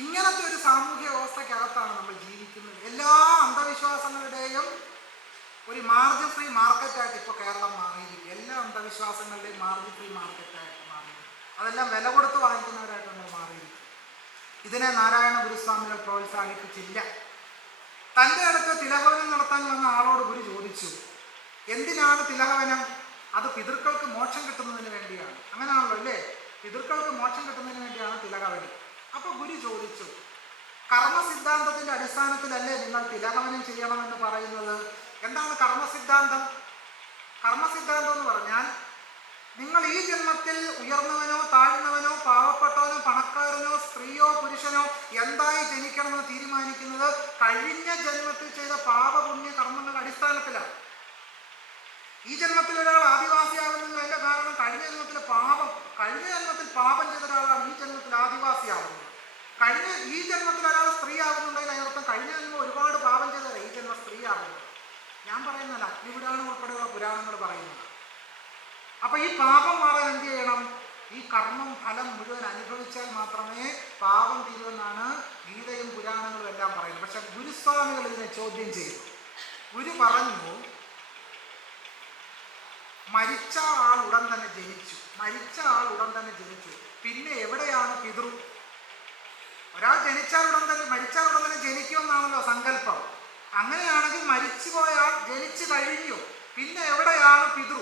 ഇങ്ങനത്തെ ഒരു സാമൂഹ്യ വ്യവസ്ഥക്കകത്താണ് നമ്മൾ ജീവിക്കുന്നത്. എല്ലാ അന്ധവിശ്വാസങ്ങളുടെയും ഒരു മാർജിൻ ഫ്രീ മാർക്കറ്റായിട്ട് ഇപ്പോൾ കേരളം മാറിയിരിക്കും. എല്ലാ അന്ധവിശ്വാസങ്ങളുടെയും മാർജിൻ ഫ്രീ മാർക്കറ്റായിട്ട് മാറിയിരിക്കും. അതെല്ലാം വില കൊടുത്ത് വാങ്ങിക്കുന്നവരായിട്ട് നമ്മൾ മാറിയിരിക്കും. ഇതിനെ നാരായണ ഗുരുസ്വാമികൾ പ്രോത്സാഹിപ്പിച്ചില്ല. തൻ്റെ അടുത്ത് തിലഹവനം നടത്താൻ വന്ന ആളോട് ഗുരു ചോദിച്ചു, എന്തിനാണ് തിലഹവനം? അത് പിതൃക്കൾക്ക് മോക്ഷം കിട്ടുന്നതിന് വേണ്ടിയാണ്. അങ്ങനെയാണല്ലോ അല്ലേ? പിതൃക്കൾക്ക് മോക്ഷം കിട്ടുന്നതിന് വേണ്ടിയാണ് തിലഹവനം. അപ്പോൾ ഗുരു ചോദിച്ചു, കർമ്മസിദ്ധാന്തത്തിന്റെ അടിസ്ഥാനത്തിലല്ലേ നിങ്ങൾ തിലഹവനം ചെയ്യണമെന്ന് പറയുന്നത്? എന്താണ് കർമ്മസിദ്ധാന്തം? കർമ്മസിദ്ധാന്തം എന്ന് പറഞ്ഞാൽ നിങ്ങൾ ഈ ജന്മത്തിൽ ഉയർന്നവനോ താഴ്ന്നവനോ പാവപ്പെട്ടവനോ പണക്കാരനോ സ്ത്രീയോ പുരുഷനോ എന്തായി ജനിക്കണമെന്ന് തീരുമാനിക്കുന്നത് കഴിഞ്ഞ ജന്മത്തിൽ ചെയ്ത പാപപുണ്യ കർമ്മങ്ങളുടെ അടിസ്ഥാനത്തിലാണ്. ഈ ജന്മത്തിൽ ഒരാൾ ആദിവാസിയാകുന്നത് അതിന്റെ കാരണം കഴിഞ്ഞ ജന്മത്തിൽ പാപം ചെയ്ത ഒരാളാണ് ഈ ജന്മത്തിൽ ആദിവാസിയാകുന്നത്. ഈ ജന്മത്തിൽ ഒരാൾ സ്ത്രീ ആകുന്നുണ്ടെങ്കിൽ അതിനർത്ഥം കഴിഞ്ഞ ജന്മം ഒരുപാട് പാപം ചെയ്തവരെ ഈ ജന്മം സ്ത്രീ ആകുന്നത്. ഞാൻ പറയുന്നതല്ല, അഗ്നിപുരാണം ഉൾപ്പെടെയുള്ള പുരാണങ്ങൾ പറയുന്നത്. അപ്പൊ ഈ പാപം മാറാൻ എന്ത് ചെയ്യണം? ഈ കർമ്മം ഫലം മുഴുവൻ അനുഭവിച്ചാൽ മാത്രമേ പാപം തീരുമെന്നാണ് ഗീതയും പുരാണങ്ങളും എല്ലാം പറയുന്നത്. പക്ഷെ ഗുരുസ്വാമികൾ ഇതിനെ ചോദ്യം ചെയ്തു. ഗുരു പറഞ്ഞു, മരിച്ച ആൾ ഉടൻ തന്നെ ജനിച്ചു. പിന്നെ എവിടെയാണ് പിതൃ? ഒരാൾ മരിച്ചാൽ ഉടൻ തന്നെ ജനിക്കുമെന്നാണല്ലോ സങ്കല്പം. അങ്ങനെയാണെങ്കിൽ മരിച്ചുപോയ ആൾ ജനിച്ചു കഴിഞ്ഞു, പിന്നെ എവിടെയാണ് പിതൃ?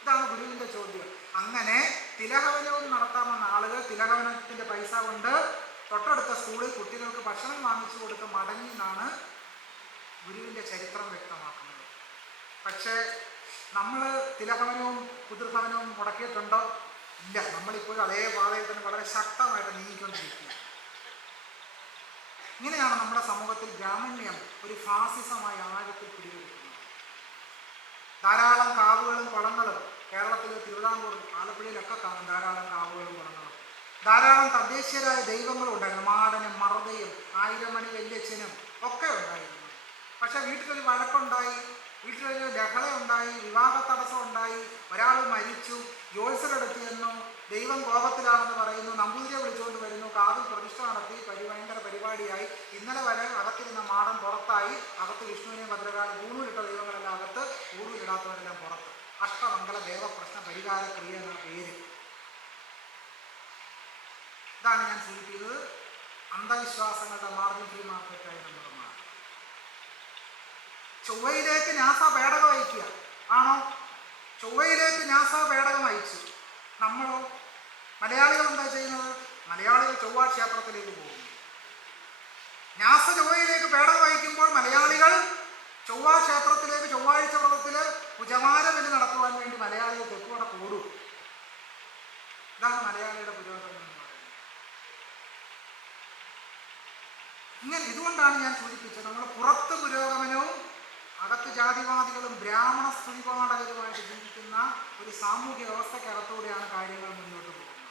ഇതാണ് ഗുരുവിന്റെ ചോദ്യം. അങ്ങനെ തിലഹവനവും നടത്താമെന്ന ആളുകൾ തിലഹവനത്തിന്റെ പൈസ കൊണ്ട് തൊട്ടടുത്ത സ്കൂളിൽ കുട്ടികൾക്ക് ഭക്ഷണം വാങ്ങിച്ചു കൊടുത്ത് മടങ്ങി എന്നാണ് ഗുരുവിന്റെ ചരിത്രം വ്യക്തമാക്കുന്നത്. പക്ഷേ നമ്മൾ തിലഹവനവും പിതൃഭവനവും മുടക്കിയിട്ടുണ്ടോ? ഇല്ല. നമ്മളിപ്പോഴും അതേ പാതയിൽ തന്നെ വളരെ ശക്തമായിട്ട് നീങ്ങിക്കൊണ്ടിരിക്കുക. ഇങ്ങനെയാണ് നമ്മുടെ സമൂഹത്തിൽ ബ്രാഹ്മണ്യം ഒരു ഫാസിസമായി ആഴത്തിൽ പിടിവെക്കുന്നത്. ധാരാളം കാവുകളും കുളങ്ങളും കേരളത്തിൽ തിരുവിതാംകൂർ ആലപ്പുഴയിലൊക്കെ കാണും. ധാരാളം കാവുകളും കുളങ്ങളും, ധാരാളം തദ്ദേശീയരായ ദൈവങ്ങളും ഉണ്ടായിരുന്നു. മാടനും മറുതയും ആയിരമണി വല്യച്ഛനും ഒക്കെ ഉണ്ടായിരുന്നു. പക്ഷെ വീട്ടിലൊരു വഴക്കുണ്ടായി, വീട്ടിലൊരു ലഹള ഉണ്ടായി, വിവാഹ തടസ്സം ഉണ്ടായി, ഒരാൾ മരിച്ചു, ജ്യോത്സ്യരെടുത്ത് ചെന്നു, ദൈവം കോപത്തിലാണെന്ന് പറയുന്നു, നമ്പൂതിരിയെ വിളിച്ചുകൊണ്ട് വരുന്നു, കാവിൽ പ്രതിഷ്ഠ നടത്തി, ഭയങ്കര പരിപാടിയായി. ഇന്നലെ വരെ അകത്തിരുന്ന മാടൻ പുറത്തായി, അകത്ത് വിഷ്ണുവിനെയും ഭദ്രകാളി ഊണൂരിട്ട ദൈവങ്ങളെല്ലാം അകത്ത്, ഊണൂരിടാത്തവരെല്ലാം പുറത്ത്. അഷ്ടമംഗല ദേവപ്രശ്ന പരിഹാര ക്രിയ എന്ന പേര്. ഇതാണ് ഞാൻ സൂചിപ്പിച്ചത്. അന്ധവിശ്വാസങ്ങളുടെ മാർജിൻ ഫ്രീ മാർക്കറ്റായി നമ്മൾ മാറി. ചൊവ്വയിലേക്ക് നാസ പേടകം അയക്കുക ആണോ? ചൊവ്വയിലേക്ക് നാസ പേടകം അയച്ചു. നമ്മളോ? മലയാളികൾ എന്താ ചെയ്യുന്നത്? മലയാളികൾ ചൊവ്വ ക്ഷേത്രത്തിലേക്ക് പോകുന്നു. നാസ ചൊവ്വയിലേക്ക് പേടകം അയക്കുമ്പോൾ മലയാളികൾ ചൊവ്വ ക്ഷേത്രത്തിലേക്ക് ചൊവ്വാഴ്ച വ്രതത്തില് കുജമാര ബലി നടത്തുവാൻ വേണ്ടി മലയാളികൾ തെക്കുവട കൂടും. ഇതാണ് മലയാളിയുടെ പുരോഗമനം എന്ന് പറയുന്നത്. ഇതുകൊണ്ടാണ് ഞാൻ സൂചിപ്പിച്ചത്, നമ്മൾ പുറത്ത് പുരോഗമനവും അകത്ത് ജാതിവാദികളും ബ്രാഹ്മണ സ്തുതിപാഠകരുമായിട്ട് ജീവിക്കുന്ന ഒരു സാമൂഹ്യ വ്യവസ്ഥയ്ക്കകത്തൂടെയാണ് കാര്യങ്ങൾ മുന്നോട്ട് പോകുന്നത്.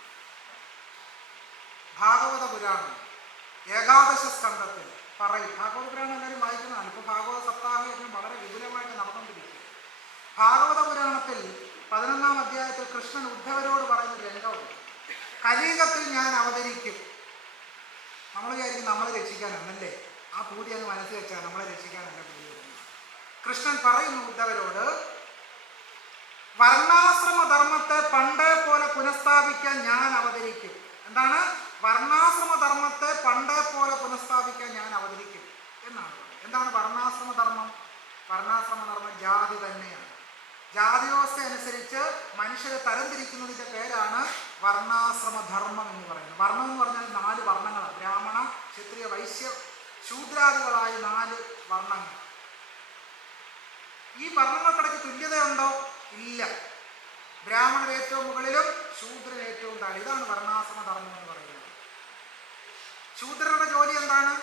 ഭാഗവത പുരാണം ഏകാദശ സ്കന്ധത്തിൽ പറയും. ഭാഗവത പുരാണം എല്ലാവരും വായിക്കുന്നതാണ്. ഇപ്പോൾ ഭാഗവത സപ്താഹം വളരെ വിപുലമായിട്ട് നടന്നുകൊണ്ടിരിക്കുക. ഭാഗവത പുരാണത്തിൽ 11-ാം അധ്യായത്തിൽ കൃഷ്ണൻ ഉദ്ധവരോട് പറയുന്ന രംഗമുണ്ട്. കലിയുഗത്തിൽ ഞാൻ അവതരിക്കും. നമ്മൾ വിചാരിക്കും നമ്മളെ രക്ഷിക്കാനാണല്ലേ, ആ പൂതി അങ്ങ് മനസ്സിൽ വെച്ചാൽ നമ്മളെ രക്ഷിക്കാനല്ല പൂതി വരുന്നത്. കൃഷ്ണൻ പറയുന്നു ഉദ്ധവരോട്, വർണ്ണാശ്രമ ധർമ്മത്തെ പണ്ടേ പോലെ പുനഃസ്ഥാപിക്കാൻ ഞാൻ അവതരിക്കും. എന്താണ്? വർണ്ണാശ്രമ ധർമ്മത്തെ പണ്ടേ പോലെ പുനഃസ്ഥാപിക്കാൻ ഞാൻ അവതരിക്കും എന്നാണ്. എന്താണ് വർണ്ണാശ്രമ ധർമ്മം? വർണ്ണാശ്രമ ധർമ്മം ജാതി തന്നെയാണ്. ജാതി വ്യവസ്ഥ അനുസരിച്ച് മനുഷ്യരെ തരംതിരിക്കുന്നതിൻ്റെ പേരാണ് വർണ്ണാശ്രമ ധർമ്മം എന്ന് പറയുന്നത്. വർണ്ണം എന്ന് പറഞ്ഞാൽ 4 വർണ്ണങ്ങളാണ്. ബ്രാഹ്മണ, ക്ഷത്രിയ, വൈശ്യ, ശൂദ്രാദികളായ 4 വർണ്ണങ്ങൾ. ഈ വർണ്ണങ്ങൾക്കിടയ്ക്ക് തുല്യതയുണ്ടോ? ഇല്ല. ബ്രാഹ്മണർ ഏറ്റവും മുകളിലും ശൂദ്രൻ ഏറ്റവും താഴെ. ഇതാണ് വർണ്ണാശ്രമ ധർമ്മം എന്ന് പറയുന്നത്. ശൂദ്രരുടെ ജോലി എന്താണ്?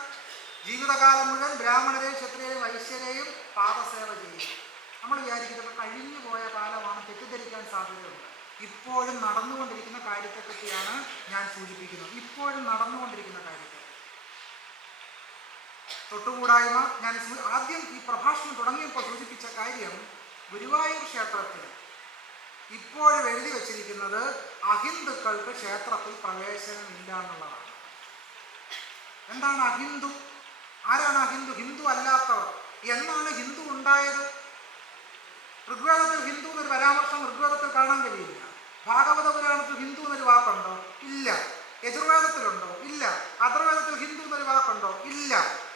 ജീവിതകാലം മുഴുവൻ ബ്രാഹ്മണരെയും ക്ഷത്രിയരെയും വൈശ്യരെയും പാദസേവ ചെയ്യും. നമ്മൾ വിചാരിക്കുന്നത് കഴിഞ്ഞു പോയ കാലമാണ്, തെറ്റിദ്ധരിക്കാൻ സാധ്യതയുണ്ട്. ഇപ്പോഴും നടന്നുകൊണ്ടിരിക്കുന്ന കാര്യത്തെപ്പറ്റിയാണ് ഞാൻ സൂചിപ്പിക്കുന്നത്. ഇപ്പോഴും നടന്നുകൊണ്ടിരിക്കുന്ന കാര്യത്തെ തൊട്ടുകൂടായ്മ. ഞാൻ ആദ്യം ഈ പ്രഭാഷണം തുടങ്ങിയപ്പോൾ സൂചിപ്പിച്ച കാര്യം, ഗുരുവായൂർ ക്ഷേത്രത്തിൽ ഇപ്പോഴും എഴുതി വച്ചിരിക്കുന്നത് അഹിന്ദുക്കൾക്ക് ക്ഷേത്രത്തിൽ പ്രവേശനമില്ല എന്നുള്ളതാണ്. എന്താണ് അഹിന്ദു? ആരാണ് അഹിന്ദു? ഹിന്ദു അല്ലാത്തവർ. എന്നാണ് ഹിന്ദു ഉണ്ടായത്? ഋഗ്വേദത്തിൽ ഹിന്ദു എന്നൊരു പരാമർശം ഋഗ്വേദത്തിൽ കാണാൻ കഴിയില്ല. ഭാഗവത പുരാണത്തിൽ ഹിന്ദു എന്നൊരു വാക്കുണ്ടോ? ഇല്ല. യജുർവേദത്തിലുണ്ടോ? ഇല്ല. അഥർവേദത്തിൽ ഹിന്ദു എന്നൊരു വാക്കുണ്ടോ? ഇല്ല.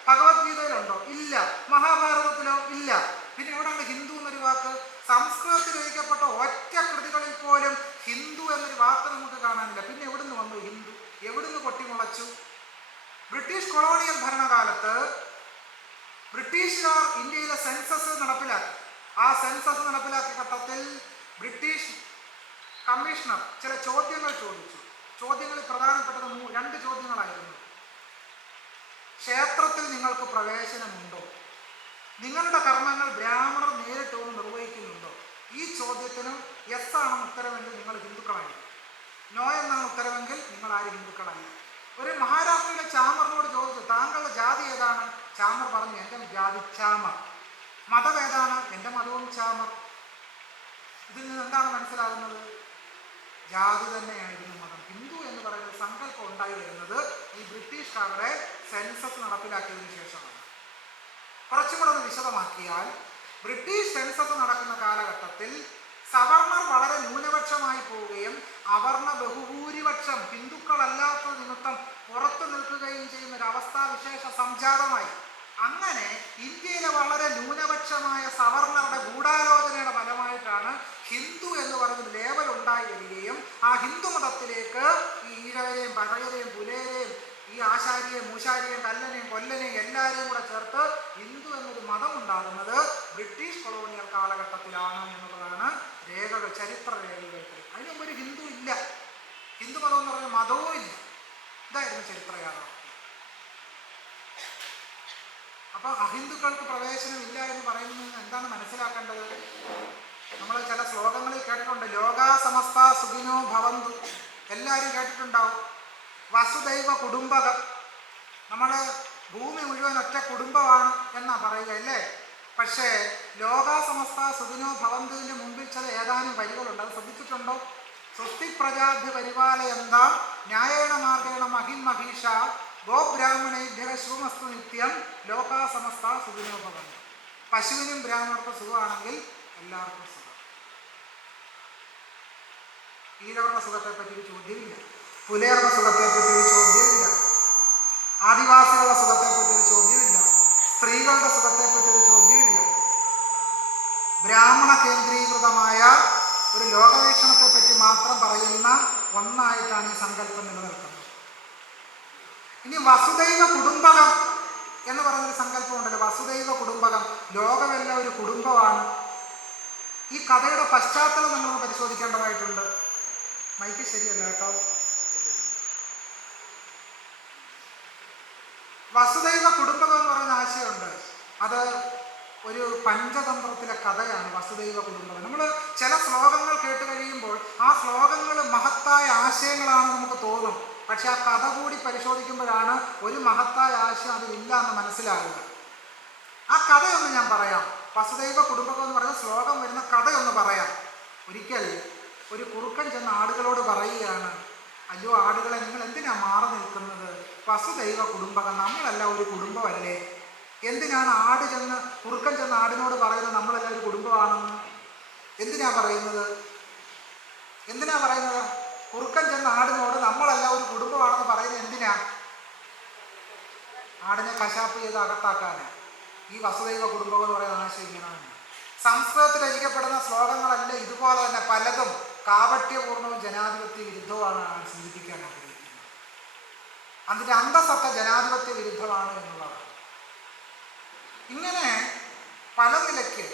ഭഗവത്ഗീതയിലുണ്ടോ? ഇല്ല. മഹാഭാരതത്തിലോ? ഇല്ല. പിന്നെ എവിടെയാണ് ഹിന്ദു എന്നൊരു വാക്ക്? സംസ്കൃതത്തിൽ രചിക്കപ്പെട്ട ഒറ്റ കൃതികളിൽ പോലും ഹിന്ദു എന്നൊരു വാക്ക് നമുക്ക് കാണാനില്ല. പിന്നെ എവിടുന്ന് വന്നു ഹിന്ദു? എവിടുന്ന് പൊട്ടിമുളച്ചു? ബ്രിട്ടീഷ് കൊളോണിയൽ ഭരണകാലത്ത് ബ്രിട്ടീഷുകാർ ഇന്ത്യയിലെ സെൻസസ് നടപ്പിലാക്കി. ആ സെൻസസ് നടപ്പിലാക്കിയ ഘട്ടത്തിൽ ബ്രിട്ടീഷ് കമ്മീഷണർ ചില ചോദ്യങ്ങൾ ചോദിച്ചു. ചോദ്യങ്ങളിൽ പ്രധാനപ്പെട്ടത് 2 ചോദ്യങ്ങളായിരുന്നു. ക്ഷേത്രത്തിൽ നിങ്ങൾക്ക് പ്രവേശനമുണ്ടോ? നിങ്ങളുടെ കർമ്മങ്ങൾ ബ്രാഹ്മണർ നേരിട്ട് ഒന്ന് നിർവഹിക്കുന്നുണ്ടോ? ഈ ചോദ്യത്തിന് യെസ് ആണെന്ന് ഉത്തരവെങ്കിൽ നിങ്ങൾ ഹിന്ദുക്കളായിരിക്കും, നോ എന്നാണ് ഉത്തരവെങ്കിൽ നിങ്ങൾ ആരും ഹിന്ദുക്കളല്ല. ഒരു മഹാരാഷ്ട്രയിലെ ചാമറിനോട് ചോദിച്ചു, താങ്കളുടെ ജാതി ഏതാണ്? ചാമർ പറഞ്ഞു, എൻ്റെ ജാതി ചാമർ. മതം ഏതാണ്? എൻ്റെ മതവും ചാമർ. ഇതിൽ നിന്ന് എന്താണ് മനസ്സിലാകുന്നത്? ജാതി തന്നെയായിരുന്നു മതം. ഹിന്ദു എന്ന് പറയുന്ന സങ്കല്പം ഉണ്ടായി വരുന്നത് ഈ ബ്രിട്ടീഷുകാരുടെ സെൻസസ് നടപ്പിലാക്കിയതിനു ശേഷമാണ്. കുറച്ചും കൂടെ ഒന്ന് വിശദമാക്കിയാൽ, ബ്രിട്ടീഷ് സെൻസസ് നടക്കുന്ന കാലഘട്ടത്തിൽ സവർണർ വളരെ ന്യൂനപക്ഷമായി പോവുകയും അവർണ ബഹുഭൂരിപക്ഷം ഹിന്ദുക്കളല്ലാത്ത നിമിത്തം പുറത്തു നിൽക്കുകയും ചെയ്യുന്ന ഒരു അവസ്ഥാവിശേഷ സംജാതമായി. അങ്ങനെ ഇന്ത്യയിലെ വളരെ ന്യൂനപക്ഷമായ സവർണറുടെ ഗൂഢാലോചനയുടെ ഫലമായിട്ടാണ് ഹിന്ദു എന്ന് പറയുന്ന ലേബൽ ഉണ്ടായി വരികയും ആ ഹിന്ദു മതത്തിലേക്ക് ഈ ഈഴവരെയും പറയരെയും പുലയരെയും ഈ ആശാരിയെയും മൂശാരിയെയും കല്ലനെയും കൊല്ലനെയും എല്ലാവരെയും കൂടെ ചേർത്ത് ഹിന്ദു എന്നൊരു മതം ഉണ്ടാകുന്നത് ബ്രിട്ടീഷ് കൊളോണിയൽ കാലഘട്ടത്തിലാണ് എന്നുള്ളതാണ് രേഖകൾ, ചരിത്ര രേഖകൾ. അതിന് മുമ്പ് ഒരു ഹിന്ദു ഇല്ല. ഹിന്ദു മതം എന്ന് പറയുന്ന മതവും ഇല്ല. ഇതായിരുന്നു ചരിത്ര യാഥാർത്ഥ്യം. അപ്പോൾ അഹിന്ദുക്കൾക്ക് പ്രവേശനം ഇല്ല എന്ന് പറയുന്നത് എന്താണ് മനസ്സിലാക്കേണ്ടത്? നമ്മൾ ചില ശ്ലോകങ്ങളിൽ കേട്ടിട്ടുണ്ട്, ലോകാ സമസ്ത സുഖിനോ ഭവന്തു. എല്ലാവരും കേട്ടിട്ടുണ്ടാവും. വസുദൈവ കുടുംബകം. നമ്മൾ ഭൂമി മുഴുവൻ ഒറ്റ കുടുംബമാണ് എന്നാ പറയുക അല്ലേ? പക്ഷേ ലോകാ സമസ്ത സുഖിനോ ഭവന്തുവിൻ്റെ മുമ്പിൽ ചില ഏതാനും വരികളുണ്ട്. അത് ശ്രദ്ധിച്ചിട്ടുണ്ടോ? സ്വസ്തി പ്രജാഭ്യ പരിപാലയന്താം ന്യായേണ മാർഗേണ മഹിം മഹീഷ ഗോബ്രാഹ്മണേഭ്യ ശുഭമസ്തു നിത്യം ലോകാ സമസ്ത സുഖിനോ ഭവന്തു. പശുവിനും ബ്രാഹ്മണർക്കും സുഖമാണെങ്കിൽ എല്ലാവർക്കും സുഖം. ഈഴവരുടെ സുഖത്തെപ്പറ്റി ഒരു ചോദ്യമില്ല. പുലയരുടെ സുഖത്തെപ്പറ്റി ഒരു ചോദ്യമില്ല. ആദിവാസികളുടെ സുഖത്തെപ്പറ്റി ഒരു ചോദ്യമില്ല. സ്ത്രീകളുടെ സുഖത്തെപ്പറ്റി ഒരു ചോദ്യമില്ല. ബ്രാഹ്മണ കേന്ദ്രീകൃതമായ ഒരു ലോകവീക്ഷണത്തെപ്പറ്റി മാത്രം പറയുന്ന ഒന്നായിട്ടാണ് ഈ സങ്കല്പം നിലനിൽക്കുന്നത്. ഇനി വസുദൈവ കുടുംബകം എന്ന് പറയുന്നൊരു സങ്കല്പം ഉണ്ടല്ലോ. വസുദൈവ കുടുംബകം, ലോകമെല്ലാം ഒരു കുടുംബമാണ്. ഈ കഥയുടെ പശ്ചാത്തലം നമ്മൾ പരിശോധിക്കേണ്ടതായിട്ടുണ്ട്. മൈക്ക് ശരിയല്ല കേട്ടോ. വസുദൈവ കുടുംബകം എന്ന് പറയുന്ന ആശയമുണ്ട്. അത് ഒരു പഞ്ചതന്ത്രത്തിലെ കഥയാണ് വസുദൈവ കുടുംബകം. നമ്മൾ ചില ശ്ലോകങ്ങൾ കേട്ട് കഴിയുമ്പോൾ ആ ശ്ലോകങ്ങൾ മഹത്തായ ആശയങ്ങളാണ് നമുക്ക് തോന്നും. പക്ഷെ ആ കഥ കൂടി പരിശോധിക്കുമ്പോഴാണ് ഒരു മഹത്തായ ആശയം അതിലില്ല എന്ന് മനസ്സിലാകുക. ആ കഥയൊന്ന് ഞാൻ പറയാം. വസുദൈവ കുടുംബകം എന്ന് പറയുന്ന ശ്ലോകം വരുന്ന കഥയൊന്ന് പറയാം. ഒരിക്കൽ ഒരു കുറുക്കൻ ചെന്ന് ആടുകളോട് പറയുകയാണ്, അയ്യോ ആടുകളെ, നിങ്ങൾ എന്തിനാ മാറി നിൽക്കുന്നത്? വസുദൈവ കുടുംബകം, നമ്മളല്ല ഒരു കുടുംബമല്ലേ? എന്തിനാണ് കുറുക്കൻ ചെന്ന് ആടിനോട് പറയുന്നത് നമ്മളല്ല ഒരു കുടുംബമാണെന്ന്? എന്തിനാ പറയുന്നത്? കുറുക്കൻ ചെന്ന് ആടിനോട് നമ്മളല്ല ഒരു കുടുംബമാണെന്ന് പറയുന്നത് എന്തിനാ? ആടിനെ കശാപ്പ് ചെയ്ത് അകത്താക്കാനാണ്. ഈ വസുദൈവ കുടുംബം എന്ന് പറയുന്ന ആശയം ഇങ്ങനെയാണ്. സംസ്കൃതത്തിൽ രചിക്കപ്പെടുന്ന ശ്ലോകങ്ങളല്ല ഇതുപോലെ തന്നെ പലതും കാപട്യപൂർണവും ജനാധിപത്യ വിരുദ്ധവുമാണ് സൂചിപ്പിക്കാൻ ആഗ്രഹിക്കുന്നത്. അതിൻ്റെ അന്തസത്ത ജനാധിപത്യ വിരുദ്ധമാണ് എന്നുള്ളതാണ്. ഇങ്ങനെ പല നിലയ്ക്ക്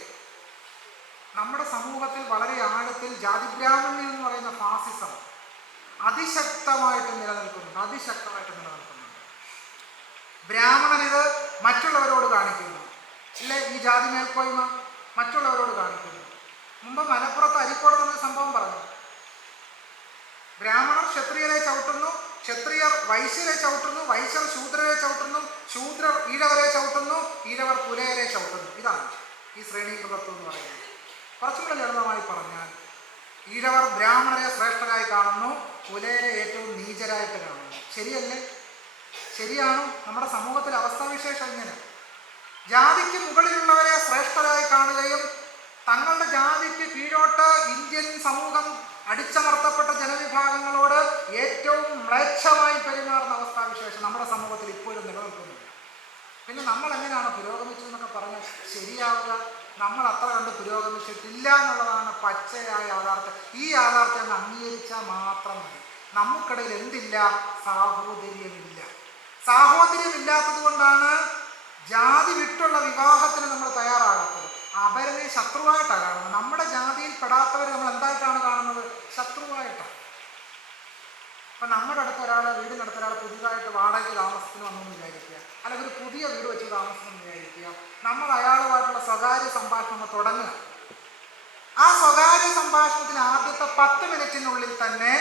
നമ്മുടെ സമൂഹത്തിൽ വളരെ ആഴത്തിൽ ജാതിബ്രാഹ്മണ്യം എന്ന് പറയുന്ന ഫാസിസം അതിശക്തമായിട്ട് നിലനിൽക്കുന്നുണ്ട്. ബ്രാഹ്മണൻ ഇത് മറ്റുള്ളവരോട് കാണിക്കുന്നു, ഇല്ലേ? ഈ ജാതി മേൽക്കോയ്മ മറ്റുള്ളവരോട് കാണിക്കുന്നു. മുമ്പ് മലപ്പുറത്ത് അരിക്കോട് എന്നൊരു സംഭവം പറഞ്ഞു. ബ്രാഹ്മണർ ക്ഷത്രിയരെ ചവിട്ടുന്നു, ക്ഷത്രിയർ വൈശ്യരെ ചവിട്ടുന്നു, വൈശ്യർ ശൂദ്രരെ ചവിട്ടുന്നു, ശൂദ്രർ ഈഴവരെ ചവിട്ടുന്നു, ഈഴവർ പുലയരെ ചവിട്ടുന്നു. ഇതാണ് ഈ ശ്രേണീകൃതത്വം എന്ന് പറയുന്നത്. കുറച്ചുകൂടെ ലളിതമായി പറഞ്ഞാൽ, ഈഴവർ ബ്രാഹ്മണരെ ശ്രേഷ്ഠരായി കാണുന്നു, പുലയരെ ഏറ്റവും നീചരായിട്ട് കാണുന്നു. ശരിയല്ലേ? ശരിയാണോ? നമ്മുടെ സമൂഹത്തിലെ അവസ്ഥാവിശേഷം ഇങ്ങനെ. ജാതിക്ക് മുകളിലുള്ളവരെ ശ്രേഷ്ഠരായി കാണുകയും തങ്ങളുടെ ജാതിക്ക് കീഴോട്ട് ഇന്ത്യൻ സമൂഹം അടിച്ചമർത്തപ്പെട്ട ജനവിഭാഗങ്ങളോട് ഏറ്റവും മ്ലേച്ഛമായി പെരുമാറുന്ന അവസ്ഥാവിശേഷം നമ്മുടെ സമൂഹത്തിൽ ഇപ്പോഴും നിലനിൽക്കുന്നുണ്ട്. പിന്നെ നമ്മൾ എങ്ങനെയാണ് പുരോഗമിച്ചു എന്നൊക്കെ പറഞ്ഞാൽ ശരിയാവുക? നമ്മൾ അത്ര കണ്ട് പുരോഗമിച്ചിട്ടില്ല എന്നുള്ളതാണ് പച്ചയായ യാഥാർത്ഥ്യം. ഈ യാഥാർത്ഥ്യം അങ്ങ് അംഗീകരിച്ചാൽ മാത്രം മതി. നമുക്കിടയിൽ എന്തില്ല? സാഹോദര്യമില്ല. സാഹോദര്യമില്ലാത്തത് കൊണ്ടാണ് ജാതി വിട്ടുള്ള വിവാഹത്തിന് നമ്മൾ തയ്യാറാകാത്തത്. അപരനെ ശത്രുവായിട്ടാണ് കാണുന്നത്. നമ്മുടെ ജാതിയിൽ പെടാത്തവരെ നമ്മൾ എന്തായിട്ടാണ് കാണുന്നത്? ശത്രുവായിട്ടാണ്. ഇപ്പം നമ്മുടെ വീടിനടുത്ത് ഒരാൾ പുതുതായിട്ട് വാടകയ്ക്ക് താമസത്തിന് വന്നെന്ന് വിചാരിക്കുക, അല്ലെങ്കിൽ ഒരു പുതിയ വീട് വെച്ച് താമസിക്കുന്നു വിചാരിക്കുക. നമ്മൾ അയാളുമായിട്ടുള്ള സ്വകാര്യ സംഭാഷണം തുടങ്ങുക. ആ സ്വകാര്യ സംഭാഷണത്തിന് ആദ്യത്തെ 10 മിനിറ്റിനുള്ളിൽ തന്നെ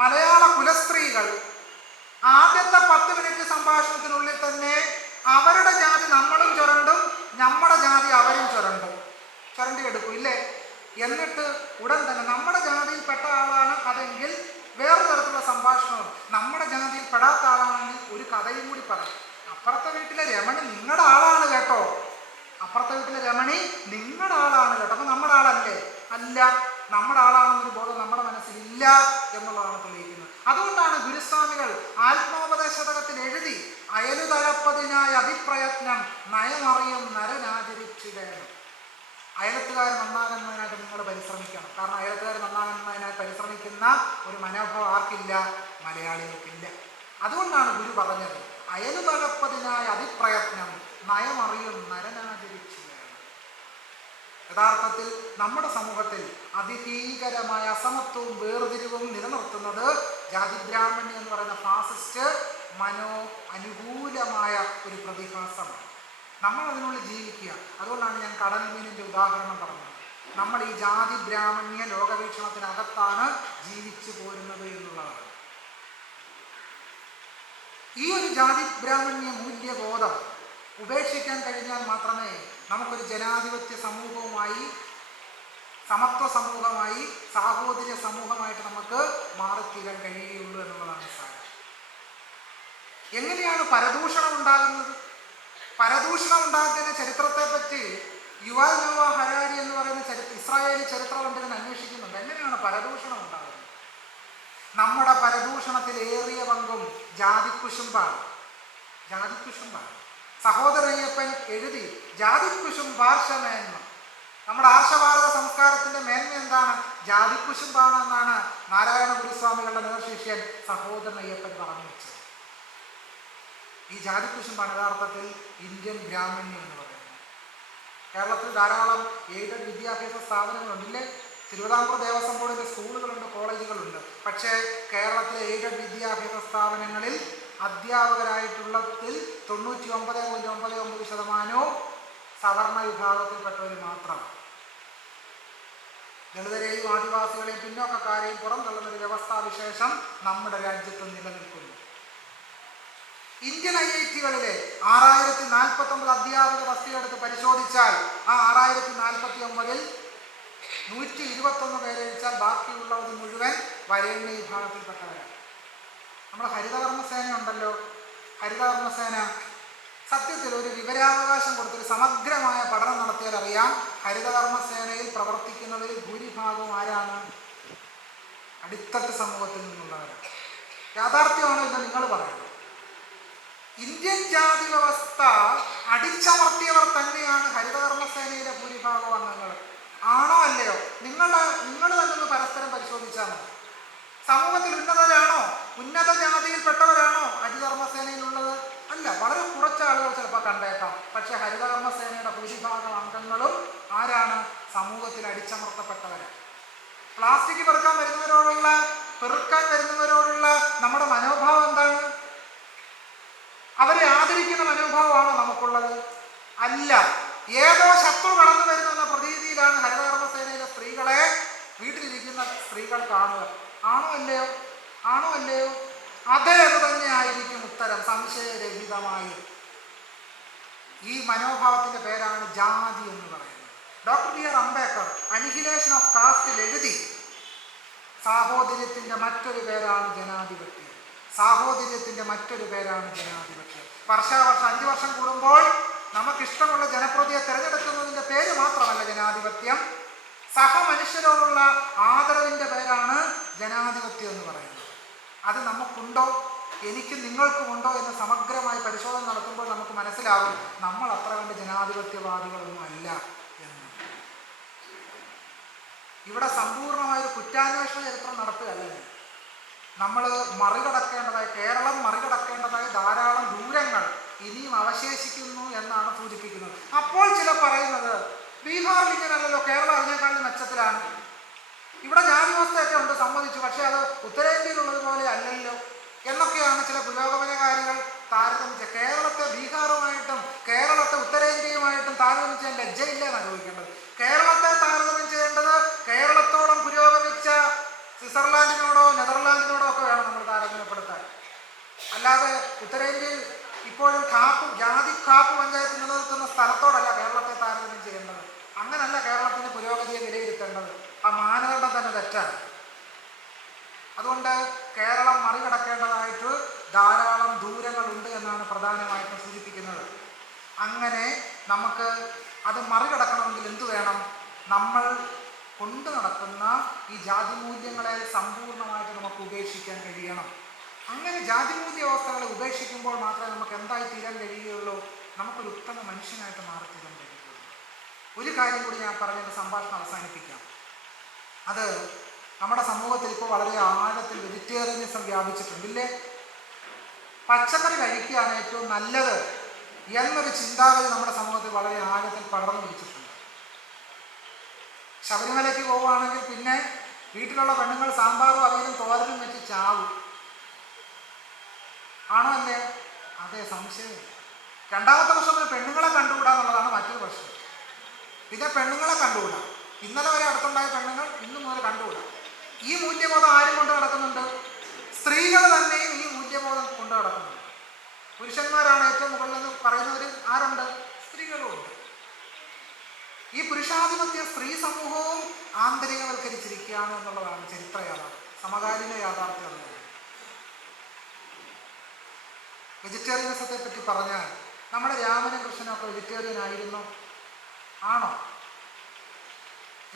മലയാള കുലസ്ത്രീകൾ ആദ്യത്തെ 10 മിനിറ്റ് സംഭാഷണത്തിനുള്ളിൽ തന്നെ അവരുടെ ജാതി നമ്മളും ചുരണ്ടും, നമ്മുടെ ജാതി അവരും ചുരണ്ടി എടുക്കും, ഇല്ലേ? എന്നിട്ട് ഉടൻ തന്നെ നമ്മുടെ ജാതിയിൽ പെട്ട ആളാണ് അതെങ്കിൽ വേറൊരു തരത്തിലുള്ള സംഭാഷണവും, നമ്മുടെ ജാതിയിൽ പെടാത്ത ആളാണെങ്കിൽ ഒരു കഥയും കൂടി പറയും. അപ്പുറത്തെ വീട്ടിലെ രമണി നിങ്ങളുടെ ആളാണ് കേട്ടോ, അപ്പം നമ്മുടെ ആളല്ലേ? അല്ല, നമ്മുടെ ആളാണെന്നൊരു ബോധം നമ്മുടെ മനസ്സിലില്ല എന്നുള്ളതാണ് തെളിയിക്കുന്നത്. അതുകൊണ്ടാണ് ഗുരുസ്വാമികൾ ആത്മോപദേശതകത്തിൽ എഴുതി, അയലുതരപ്പതിനായി അതിപ്രയത്നം നയമറിയും നരനാചരിച്ചിടേണം. അയലത്തുകാർ നന്നാകുന്നതിനായിട്ട് നിങ്ങൾ പരിശ്രമിക്കണം. കാരണം അയലത്തുകാർ നന്നാകുന്നതിനായി പരിശ്രമിക്കുന്ന ഒരു മനോഭാവം ആർക്കില്ല? മലയാളികൾക്കില്ല. അതുകൊണ്ടാണ് ഗുരു പറഞ്ഞത്, അയലുതരപ്പതിനായി അതിപ്രയത്നം നയമറിയും നരനാചരിച്ചിടേണം. യഥാർത്ഥത്തിൽ നമ്മുടെ സമൂഹത്തിൽ അതിഭീകരമായ അസമത്വവും വേർതിരിവും നിലനിർത്തുന്നത് ജാതിബ്രാഹ്മണ്യം എന്ന് പറയുന്ന ഫാസിസ്റ്റ് അനുകൂലമായ ഒരു പ്രതിഭാസമാണ്. നമ്മൾ അതിനുള്ളിൽ ജീവിക്കുക. അതുകൊണ്ടാണ് ഞാൻ കടൽ മീനിൻ്റെ ഉദാഹരണം പറഞ്ഞത്. നമ്മൾ ഈ ജാതി ബ്രാഹ്മണ്യ ലോകവീക്ഷണത്തിനകത്താണ് ജീവിച്ചു പോരുന്നത് എന്നുള്ളതാണ്. ഈ ഒരു ജാതി ബ്രാഹ്മണ്യ മൂല്യബോധം ഉപേക്ഷിക്കാൻ കഴിഞ്ഞാൽ മാത്രമേ നമുക്കൊരു ജനാധിപത്യ സമൂഹവുമായി, സമത്വ സമൂഹമായി, സാഹോദര്യ സമൂഹമായിട്ട് നമുക്ക് മാറിത്തീരാൻ കഴിയുകയുള്ളൂ എന്നുള്ളതാണ് സാരം. എങ്ങനെയാണ് പരദൂഷണം ഉണ്ടാകുന്നത്? പരദൂഷണം ഉണ്ടാകുന്ന ചരിത്രത്തെപ്പറ്റി യുവാൽ നോവ ഹരാരി എന്ന് പറയുന്ന ഇസ്രായേലി ചരിത്ര പണ്ഡിതൻ അന്വേഷിക്കുന്നുണ്ട്. എങ്ങനെയാണ് പരദൂഷണം ഉണ്ടാകുന്നത്? നമ്മുടെ പരദൂഷണത്തിൽ ഏറിയ പങ്കും ജാതിക്കുശുംബാണ്. സഹോദരയ്യപ്പൻ എഴുതി ജാതിക്കുശുംബാർഷമേന്മ. നമ്മുടെ ആർഷഭാരത സംസ്കാരത്തിന്റെ മേന്മ എന്താണ്? ജാതിക്കുശുംബാണെന്നാണ് നാരായണ ഗുരുസ്വാമികളുടെ നേർശിഷ്യൻ സഹോദരയ്യപ്പൻ പറഞ്ഞു വെച്ചത്. ഈ ജാതിക്കുശുംബാണ് യഥാർത്ഥത്തിൽ ഇന്ത്യൻ ബ്രാഹ്മണ്യം എന്ന് പറയുന്നത്. കേരളത്തിൽ ധാരാളം എയ്ഡഡ് വിദ്യാഭ്യാസ സ്ഥാപനങ്ങളുണ്ടില്ലേ? തിരുവിതാംകൂർ ദേവസ്വം ബോർഡിൻ്റെ സ്കൂളുകളുണ്ട്, കോളേജുകളുണ്ട്. പക്ഷേ കേരളത്തിലെ എയ്ഡഡ് വിദ്യാഭ്യാസ സ്ഥാപനങ്ങളിൽ അധ്യാപകരായിട്ടുള്ളതിൽ 99.99% സവർണ വിഭാഗത്തിൽപ്പെട്ടവർ മാത്രമാണ്. ദളിതരെയും ആദിവാസികളെയും പിന്നോക്കക്കാരെയും പുറന്തള്ളുന്നൊരു വ്യവസ്ഥാവിശേഷം നമ്മുടെ രാജ്യത്ത് നിലനിൽക്കുന്നു. ഇന്ത്യൻ IIT-കളിലെ 6049 അധ്യാപക തസ്തികയെടുത്ത് പരിശോധിച്ചാൽ ആ 6049-ൽ 121 പേരെ ഒഴിച്ചാൽ ബാക്കിയുള്ളവർ മുഴുവൻ വരേണ്യ വിഭാഗത്തിൽപ്പെട്ടവരാണ്. നമ്മുടെ ഹരിതകർമ്മസേന ഉണ്ടല്ലോ, ഹരിതകർമ്മസേന സത്യത്തിൽ ഒരു വിവരാവകാശം കൊടുത്തൊരു സമഗ്രമായ പഠനം നടത്തിയാൽ അറിയാം, ഹരിതകർമ്മസേനയിൽ പ്രവർത്തിക്കുന്നവരിൽ ഭൂരിഭാഗവും ആരാണ്? അടിത്തട്ട് സമൂഹത്തിൽ നിന്നുള്ളവരാണ്. യാഥാർത്ഥ്യമാണ് എന്ന് നിങ്ങൾ പറയുന്നത്. ഇന്ത്യൻ ജാതി വ്യവസ്ഥ അടിച്ചമർത്തിയവർ തന്നെയാണ് ഹരിതകർമ്മസേനയിലെ ഭൂരിഭാഗം അംഗങ്ങൾ. ആണോ അല്ലയോ? നിങ്ങൾ തന്നെ പരസ്പരം പരിശോധിച്ചാൽ മതി. സമൂഹത്തിൽ ഉന്നതരാണോ, ഉന്നത ജാതിയിൽപ്പെട്ടവരാണോ ഹരിതകർമ്മസേനയിലുള്ളത്? അല്ല, വളരെ കുറച്ച് ആളുകൾ ചിലപ്പോൾ കണ്ടേക്കാം. പക്ഷെ ഹരിതകർമ്മസേനയുടെ ഭൂരിഭാഗം അംഗങ്ങളും ആരാണ്? സമൂഹത്തിൽ അടിച്ചമർത്തപ്പെട്ടവരാണ്. പ്ലാസ്റ്റിക് പെറുക്കാൻ വരുന്നവരോടുള്ള നമ്മുടെ മനോഭാവം എന്താണ്? അവരെ ആദരിക്കുന്ന മനോഭാവമാണോ നമുക്കുള്ളത്? അല്ല. ഏതോ ശത്രു കടന്നു വരുന്നെന്ന പ്രതീതിയിലാണ് ഹരിതകർമ്മസേനയിലെ സ്ത്രീകളെ, വീട്ടിലിരിക്കുന്ന സ്ത്രീകൾ കാണുക. ആണോ അല്ലയോ? ആണോ അല്ലയോ? അതെ എന്ന് തന്നെ ആയിരിക്കും ഉത്തരം, സംശയരഹിതമായി. ഈ മനോഭാവത്തിന്റെ പേരാണ് ജാതി എന്ന് പറയുന്നത്. Doctor B R Ambedkar annihilation of കാസ്റ്റിൽ എഴുതി, സാഹോദര്യത്തിന്റെ മറ്റൊരു പേരാണ് ജനാധിപത്യം. സാഹോദര്യത്തിന്റെ മറ്റൊരു പേരാണ് ജനാധിപത്യം. വർഷാവർഷം 5 വർഷം കൂടുമ്പോൾ നമുക്കിഷ്ടമുള്ള ജനപ്രതിയെ തിരഞ്ഞെടുക്കുന്നതിന്റെ പേര് മാത്രമല്ല ജനാധിപത്യം, സഹമനുഷ്യരോടുള്ള ആദരവിന്റെ പേരാണ് ജനാധിപത്യം എന്ന് പറയുന്നത്. അത് നമുക്കുണ്ടോ, എനിക്ക് നിങ്ങൾക്കുമുണ്ടോ എന്ന് സമഗ്രമായി പരിശോധന നടത്തുമ്പോൾ നമുക്ക് മനസ്സിലാവും നമ്മൾ അത്ര കണ്ട് ജനാധിപത്യവാദികളൊന്നും അല്ല എന്ന്. ഇവിടെ സമ്പൂർണമായൊരു കുറ്റാന്വേഷണ ചരിത്രം നടത്തുകയല്ലേ. നമ്മൾ കേരളം മറികടക്കേണ്ടതായ ധാരാളം ദൂരങ്ങൾ ഇനിയും അവശേഷിക്കുന്നു എന്നാണ് സൂചിപ്പിക്കുന്നത്. അപ്പോൾ ചില പറയുന്നത് ബീഹാറിൽ ഇങ്ങനെയല്ലല്ലോ, കേരളം അതിനേക്കാളും മെച്ചത്തിലാണ്. ഇവിടെ ജാതി വ്യവസ്ഥയൊക്കെ ഉണ്ട്, സമ്മതിച്ചു, പക്ഷെ അത് ഉത്തരേന്ത്യയിലുള്ളതുപോലെ അല്ലല്ലോ എന്നൊക്കെയാണ് ചില പുരോഗമനകാരികൾ താരതമ്യം. കേരളത്തെ ബീഹാറുമായിട്ടും കേരളത്തെ ഉത്തരേന്ത്യയുമായിട്ടും താരതമ്യം ചെയ്യാൻ ലജ്ജയില്ല എന്നാണ് ചോദിക്കേണ്ടത്. കേരളത്തെ താരതമ്യം ചെയ്യേണ്ടത് കേരളത്തോളം പുരോഗമിച്ച സ്വിറ്റ്സർലാൻഡിനോടോ നെതർലാൻഡിനോടോ ഒക്കെ വേണം നമ്മൾ താരതമ്യപ്പെടുത്താൻ. അല്ലാതെ ഉത്തരേന്ത്യയിൽ ഇപ്പോഴും ജാതി കാപ്പ് പഞ്ചായത്ത് നിലനിൽക്കുന്ന സ്ഥലത്തോടല്ല കേരളത്തെ താരതമ്യം ചെയ്യേണ്ടത്. അങ്ങനല്ല കേരളത്തിന്റെ പുരോഗതിയെ വിലയിരുത്തേണ്ടത്. ആ മാനദണ്ഡം തന്നെ തെറ്റാണ്. അതുകൊണ്ട് കേരളം മറികടക്കേണ്ടതായിട്ട് ധാരാളം ദൂരങ്ങളുണ്ട് എന്നാണ് പ്രധാനമായിട്ടും സൂചിപ്പിക്കുന്നത്. അങ്ങനെ നമുക്ക് അത് മറികടക്കണമെങ്കിൽ എന്തു വേണം? നമ്മൾ കൊണ്ടു നടക്കുന്ന ഈ ജാതിമൂല്യങ്ങളെ സമ്പൂർണ്ണമായിട്ട് നമുക്ക് ഉപേക്ഷിക്കാൻ കഴിയണം. അങ്ങനെ ജാതിമൂല്യ വ്യവസ്ഥകളെ ഉപേക്ഷിക്കുമ്പോൾ മാത്രമേ നമുക്ക് എന്തായി തീരാൻ കഴിയുകയുള്ളൂ? നമുക്കൊരു ഉത്തമ മനുഷ്യനായിട്ട് മാറിത്തീരാൻ കഴിയുള്ളൂ. ഒരു കാര്യം കൂടി ഞാൻ പറഞ്ഞതിൻ്റെ സംഭാഷണം അവസാനിപ്പിക്കാം. അത് നമ്മുടെ സമൂഹത്തിൽ ഇപ്പോൾ വളരെ ആഴത്തിൽ വെജിറ്റേറിയനിസം വ്യാപിച്ചിട്ടുണ്ടില്ലേ? പച്ചക്കറി കഴിക്കുകയാണ് ഏറ്റവും നല്ലത് എന്നൊരു ചിന്താഗതി നമ്മുടെ സമൂഹത്തിൽ വളരെ ആഴത്തിൽ പടർന്നു പിടിച്ചിട്ടുണ്ട്. ശബരിമലയ്ക്ക് പോവുകയാണെങ്കിൽ പിന്നെ വീട്ടിലുള്ള പെണ്ണുങ്ങൾ സാമ്പാറും അവിയലും തോരനും വെച്ച് ചാവും. ആണോ അല്ലേ? അതെ, സംശയമില്ല. രണ്ടാമത്തെ പ്രശ്നം പെണ്ണുങ്ങളെ കണ്ടുകൂടാ എന്നുള്ളതാണ് മറ്റൊരു പ്രശ്നം. പിന്നെ പെണ്ണുങ്ങളെ കണ്ടുകൂടാ. ഇന്നലെ വരെ അടുത്തുണ്ടായ പെണ്ണുങ്ങൾ ഇന്നു മുതൽ കണ്ടുകൂടാ. ഈ മൂല്യബോധം ആരും കൊണ്ട് നടക്കുന്നുണ്ട്? സ്ത്രീകൾ തന്നെയും ഈ മൂല്യബോധം കൊണ്ട് നടക്കുന്നുണ്ട്. പുരുഷന്മാരാണ് ഏറ്റവും മുകളിലെന്ന് പറയുന്നവർ ആരുണ്ട്? സ്ത്രീകളുമുണ്ട്. ഈ പുരുഷാധിപത്യ സ്ത്രീ സമൂഹവും ആന്തരികവൽക്കരിച്ചിരിക്കുകയാണ് എന്നുള്ളതാണ് ചരിത്ര യാഥാർത്ഥ്യം, സമകാലീന യാഥാർത്ഥ്യം. വെജിറ്റേറിയനിസത്തെ പറ്റി പറഞ്ഞാൽ നമ്മുടെ രാമനും കൃഷ്ണനും ഒക്കെ വെജിറ്റേറിയൻ ആയിരുന്നു? ആണോ?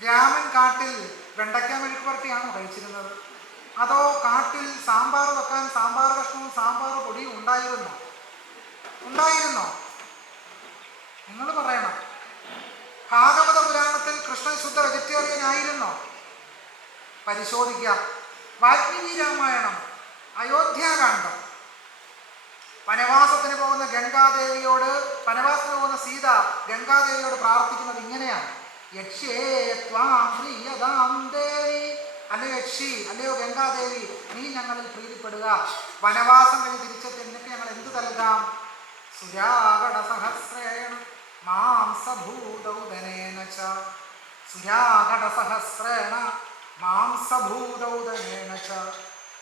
രാമൻ കാട്ടിൽ വെണ്ടയ്ക്ക മെഴുക്കുവരട്ടിയാണോ കഴിച്ചിരുന്നത്? അതോ കാട്ടിൽ സാമ്പാർ വെക്കാൻ സാമ്പാർ കഷ്ണവും സാമ്പാർ പൊടിയും ഉണ്ടായിരുന്നോ? നിങ്ങൾ പറയണം. ഭാഗവത പുരാണത്തിൽ കൃഷ്ണൻ ശുദ്ധ വെജിറ്റേറിയൻ ആയിരുന്നോ? പരിശോധിക്കാം. വാൽമീകി രാമായണം, അയോധ്യാകാന്ഡം, വനവാസത്തിന് പോകുന്ന സീത ഗംഗാദേവിയോട് പ്രാർത്ഥിക്കുന്നത് ഇങ്ങനെയാണ്: യക്ഷേ ത്വാം പ്രിയതാം ദേവി അല്ലയോ യക്ഷി, അല്ലയോ ഗംഗാദേവി, നീ ഞങ്ങളിൽ പ്രീതിപ്പെടുക. വനവാസം കഴിഞ്ഞ് തിരിച്ചെത്തി എന്നിട്ട് ഞങ്ങൾ എന്ത് നൽകാം? സുരാഗട സഹസ്രേണ മാംസഭൂതൗദനേന ച. സുരാഗട സഹസ്രേണ മാംസഭൂതൗദനേന ച.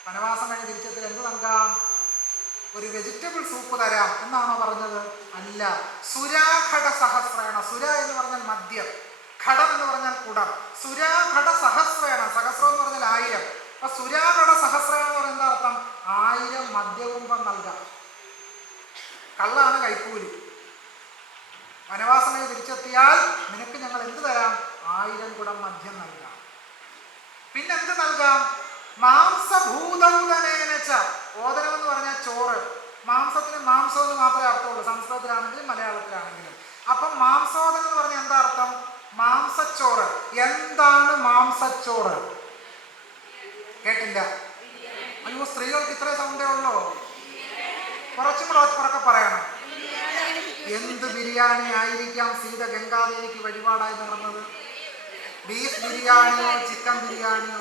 വനവാസം കഴിഞ്ഞ് തിരിച്ചെത്തി എന്ത് നൽകാം? ഒരു വെജിറ്റബിൾ സൂപ്പ് തരാം എന്നാണോ പറഞ്ഞത്? അല്ല. സുരാഘട സഹസ്രേണ. സുര എന്ന് പറഞ്ഞാൽ മദ്യം, ഘടം എന്ന് പറഞ്ഞാൽ കുടം. സുരാഘട സഹസ്രേണ, സഹസ്രം എന്ന് പറഞ്ഞാൽ 1000. അപ്പൊ സുരാഘട സഹസ്രേണ എന്ന് പറയുന്ന അർത്ഥം 1000 മദ്യകുംഭം നൽകാം. കള്ളാണ് കൈക്കൂലി. വനവാസം തിരിച്ചെത്തിയാൽ നിനക്ക് ഞങ്ങൾ എന്ത് തരാം? 1000 കുടം മദ്യം നൽകാം. പിന്നെന്ത് നൽകാം? മാംസഭൂതൗദനേനച്ച. ഓദനം എന്ന് പറഞ്ഞാൽ ചോറ്. മാംസത്തിന് മാംസം എന്ന് മാത്രമേ അർത്ഥമുള്ളൂ, സംസ്കൃതത്തിലാണെങ്കിലും മലയാളത്തിലാണെങ്കിലും. അപ്പം മാംസോദനം എന്ന് പറഞ്ഞാൽ എന്താ അർത്ഥം? മാംസച്ചോറ്. എന്താണ് മാംസച്ചോറ്? കേട്ടില്ല? അയ്യോ, സ്ത്രീകൾക്ക് ഇത്രേ സൗണ്ടേ ഉള്ളോ? കുറച്ചും കൂടെ ഉറക്കെ പറയണം. എന്ത് ബിരിയാണി ആയിരിക്കാം സീത ഗംഗാദേവിക്ക് വഴിപാടായി നടന്നത്? ബീഫ് ബിരിയാണിയോ ചിക്കൻ ബിരിയാണിയോ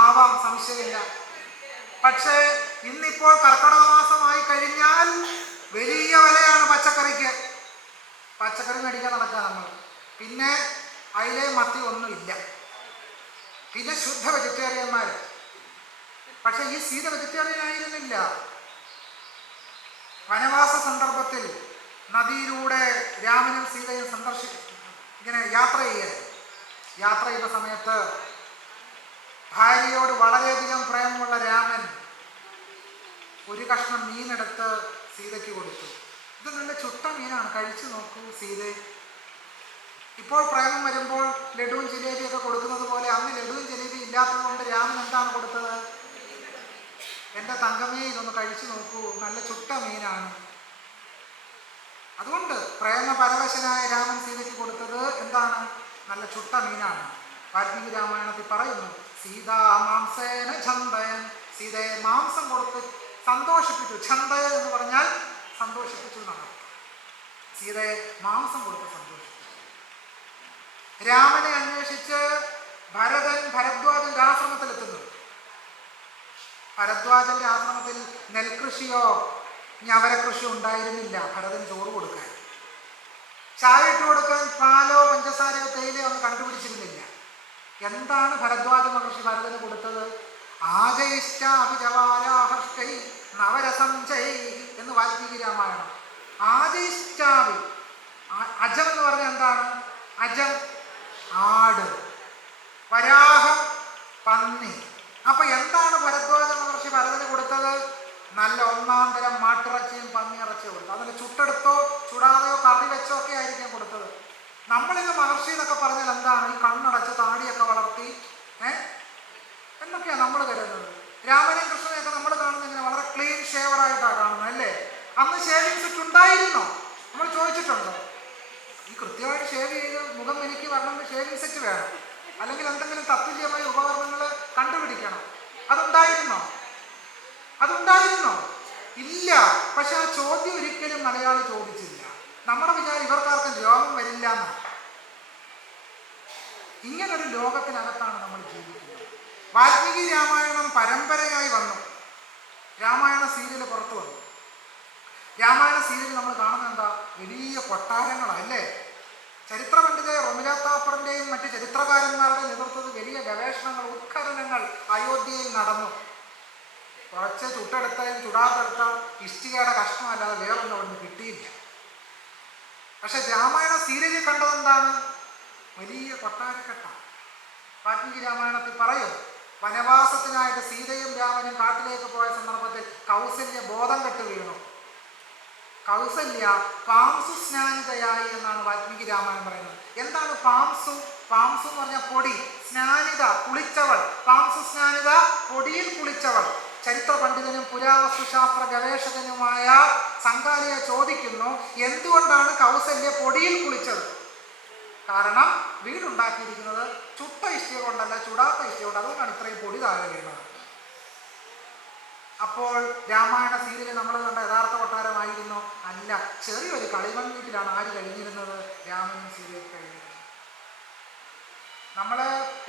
ആവാം, സംശയമില്ല. പക്ഷേ ഇന്നിപ്പോൾ കർക്കിടക മാസമായി കഴിഞ്ഞാൽ വലിയ വിലയാണ് പച്ചക്കറിക്ക്. പച്ചക്കറി മേടിക്കാൻ നടക്കുക നമ്മൾ. പിന്നെ അതിലെ മത്തി ഒന്നുമില്ല. പിന്നെ ശുദ്ധ വെജിറ്റേറിയന്മാർ. പക്ഷെ ഈ സീത വെജിറ്റേറിയൻ ആയിരുന്നില്ല. വനവാസ സന്ദർഭത്തിൽ നദിയിലൂടെ രാമനും സീതയും ഇങ്ങനെ യാത്ര ചെയ്യുന്ന സമയത്ത് ഭാര്യയോട് വളരെയധികം പ്രേമമുള്ള രാമൻ ഒരു കഷ്ണം മീനെടുത്ത് സീതയ്ക്ക് കൊടുത്തു. ഇത് നല്ല ചുട്ട മീനാണ്, കഴിച്ചു നോക്കൂ സീതേ. ഇപ്പോൾ പ്രേമം വരുമ്പോൾ ലഡുവും ജിലേബിയൊക്കെ കൊടുക്കുന്നത് പോലെ അന്ന് ലഡുവും ജിലേബി ഇല്ലാത്തത് കൊണ്ട് രാമൻ എന്താണ് കൊടുത്തത്? എൻ്റെ തങ്കമേ, ഇതൊന്ന് കഴിച്ചു നോക്കൂ, നല്ല ചുട്ട മീനാണ്. അതുകൊണ്ട് പ്രേമപരവശനായ രാമൻ സീതയ്ക്ക് കൊടുത്തത് എന്താണ്? നല്ല ചുട്ട മീനാണ്. വാൽമീകി രാമായണത്തിൽ പറയുന്നു, സീതാ മാംസേന ഛന്ദയൻ. സീതയെ മാംസം കൊടുത്ത് സന്തോഷിപ്പിച്ചു. ഛന്ദയൻ എന്ന് പറഞ്ഞാൽ സന്തോഷിപ്പിച്ചു എന്നാണ്. സീതയെ മാംസം കൊടുത്ത് സന്തോഷിപ്പിച്ചു. രാമനെ അന്വേഷിച്ച് ഭരദ്വാജന്റെ ആശ്രമത്തിലെത്തുന്നു. ഭരദ്വാജന്റെ ആശ്രമത്തിൽ നെൽകൃഷിയോ ഞവരകൃഷിയോ ഉണ്ടായിരുന്നില്ല. ഭരതൻ ചോറ് കൊടുക്കാൻ, ചായ ഇട്ട് കൊടുക്കാൻ പാലോ പഞ്ചസാരയോ തേയിലയോ ഒന്നും കണ്ടുപിടിച്ചിരുന്നില്ല. എന്താണ് ഭരദ്വാജ മഹർഷി ഭരതന് കൊടുത്തത്? ആജയിഷ്ടാഭിജവാരാഹർഷ്ടൈ നവരസംചൈ എന്ന് വാൽമീകി രാമായണം. ആജയിഷ്ടാഭി, അജം എന്ന് പറഞ്ഞാൽ എന്താണ്? അജം ആട്, വരാഹം പന്നി. അപ്പൊ എന്താണ് ഭരദ്വാജ മഹർഷി ഭരതന് കൊടുത്തത്? നല്ല ഒന്നാം തരം മാട്ടിറച്ചിയും പന്നിയിറച്ചിയും കൊടുത്തു. അതിന് ചുട്ടെടുത്തോ ചുടാതെയോ കറി വെച്ചോ ഒക്കെ ആയിരിക്കും കൊടുത്തത്. നമ്മളിന്ന് മഹർഷി എന്നൊക്കെ പറഞ്ഞാൽ എന്താണ്? ഈ കണ്ണടച്ച് താടിയൊക്കെ വളർത്തി എന്നൊക്കെയാണ് നമ്മൾ കരുതുന്നത്. രാമനെയും കൃഷ്ണനെയൊക്കെ നമ്മൾ കാണുന്നത് ഇങ്ങനെ വളരെ ക്ലീൻ ഷേവറായിട്ടാണ് കാണുന്നത്, അല്ലേ? അന്ന് ഷേവിംഗ് സെറ്റ് ഉണ്ടായിരുന്നോ? നമ്മൾ ചോദിച്ചിട്ടുണ്ടോ? ഈ കൃത്യമായിട്ട് ഷേവ് ചെയ്ത് മുഖം എനിക്ക് വരണമെങ്കിൽ ഷേവിംഗ് സെറ്റ് വേണം, അല്ലെങ്കിൽ എന്തെങ്കിലും തത്തുല്യമായ ഉപകരണങ്ങൾ കണ്ടുപിടിക്കണം. അതുണ്ടായിരുന്നോ? ഇല്ല. പക്ഷെ ആ ചോദ്യം ഒരിക്കലും മലയാളി ചോദിച്ചില്ല. നമ്മുടെ വിചാരം ഇവർക്കാർക്കും രോഗം വരില്ല എന്നാണ്. ഇങ്ങനൊരു ലോകത്തിനകത്താണ് നമ്മൾ ജീവിക്കുന്നത്. വാൽമീകി രാമായണം പരമ്പരയായി വന്നു. രാമായണ സീരിയൽ പുറത്തു വന്നു. രാമായണ സീരിയൽ നമ്മൾ കാണുന്നത് എന്താ? വലിയ കൊട്ടാരങ്ങളാണ്, അല്ലേ? ചരിത്ര പണ്ഡിത റൊമില താപ്പറിന്റെയും മറ്റ് ചരിത്രകാരന്മാരുടെ നേതൃത്വത്തിൽ വലിയ ഗവേഷണങ്ങൾ, ഉത്ഖനനങ്ങൾ അയോധ്യയിൽ നടന്നു. കുറച്ച് ചുട്ടെടുത്താലും ചുടാത്തെടുത്ത ഇഷ്ടികയുടെ കഷ്ണമല്ലാതെ വേറൊന്നും അവിടുന്ന് കിട്ടിയില്ല. പക്ഷെ രാമായണ സീരിയലിൽ കണ്ടത് എന്താണ്? വലിയ കൊട്ടാരക്കെട്ടാണ്. വാൽമീകി രാമായണത്തിൽ പറയും, വനവാസത്തിനായിട്ട് സീതയും രാമനും കാട്ടിലേക്ക് പോയ സന്ദർഭത്തിൽ കൗസല്യ ബോധം കെട്ട് വീണു. കൗസല്യ പാംസു സ്നാനിതയായി എന്നാണ് വാൽമീകി രാമായണം പറയുന്നത്. എന്താണ് പാംസു? പാംസു എന്ന് പറഞ്ഞാൽ പൊടി. സ്നാനിത, കുളിച്ചവൾ. പാംസു സ്നാനിത, പൊടിയിൽ കുളിച്ചവൾ. ചരിത്ര പണ്ഡിതനും പുരാവസ്തുശാസ്ത്ര ഗവേഷകനുമായ സംഘാലിയെ ചോദിക്കുന്നു, എന്തുകൊണ്ടാണ് കൗസല്യ പൊടിയിൽ കുളിച്ചത്? കാരണം വീടുണ്ടാക്കിയിരിക്കുന്നത് ചുട്ട ഇഷ്ടിക കൊണ്ടല്ല, ചുടാത്ത ഇഷ്ടിക കൊണ്ട്. അതുകൊണ്ടാണ് ഇത്രയും പൊടി താഴെ വീണത്. അപ്പോൾ രാമായണ സീരിയൽ നമ്മൾ കണ്ട യഥാർത്ഥ കൊട്ടാരമായിരുന്നോ? അല്ല. ചെറിയൊരു കളിമൺ വീട്ടിലാണ് ആര് കഴിഞ്ഞിരുന്നത്? രാമനും സീരിയൽ കഴിഞ്ഞിരുന്നത്. നമ്മൾ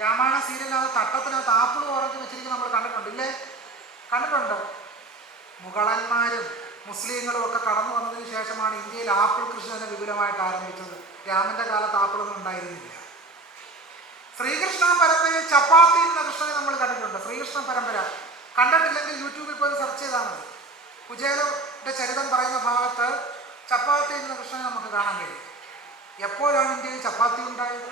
രാമായണ സീരിയലിനകത്ത് തട്ടത്തിനകത്ത് ആപ്പിൾ ഓറഞ്ച് വെച്ചിരിക്കുന്നത് നമ്മൾ കണ്ടിട്ടുണ്ടില്ലേ? കണ്ടിട്ടുണ്ട്. മുഗളന്മാരും മുസ്ലിങ്ങളും ഒക്കെ കടന്നു വന്നതിന് ശേഷമാണ് ഇന്ത്യയിൽ ആപ്പിൾ കൃഷി തന്നെ വിപുലമായിട്ട് ആരംഭിച്ചത്. രാമന്റെ കാലത്ത് ആപ്പിളൊന്നും ഉണ്ടായിരുന്നില്ല. ശ്രീകൃഷ്ണ പരമ്പരയിൽ ചപ്പാത്തി എന്ന കൃഷ്ണനെ നമ്മൾ കണ്ടിട്ടുണ്ട്. ശ്രീകൃഷ്ണ പരമ്പര കണ്ടിട്ടില്ലെങ്കിൽ യൂട്യൂബിൽ പോയി സെർച്ച് ചെയ്താൽ മതി. കുചേലന്റെ ചരിതം പറയുന്ന ഭാഗത്ത് ചപ്പാത്തി എന്ന കൃഷ്ണനെ നമുക്ക് കാണാൻ കഴിയും. എപ്പോഴാണ് ഇന്ത്യയിൽ ചപ്പാത്തി ഉണ്ടായത്?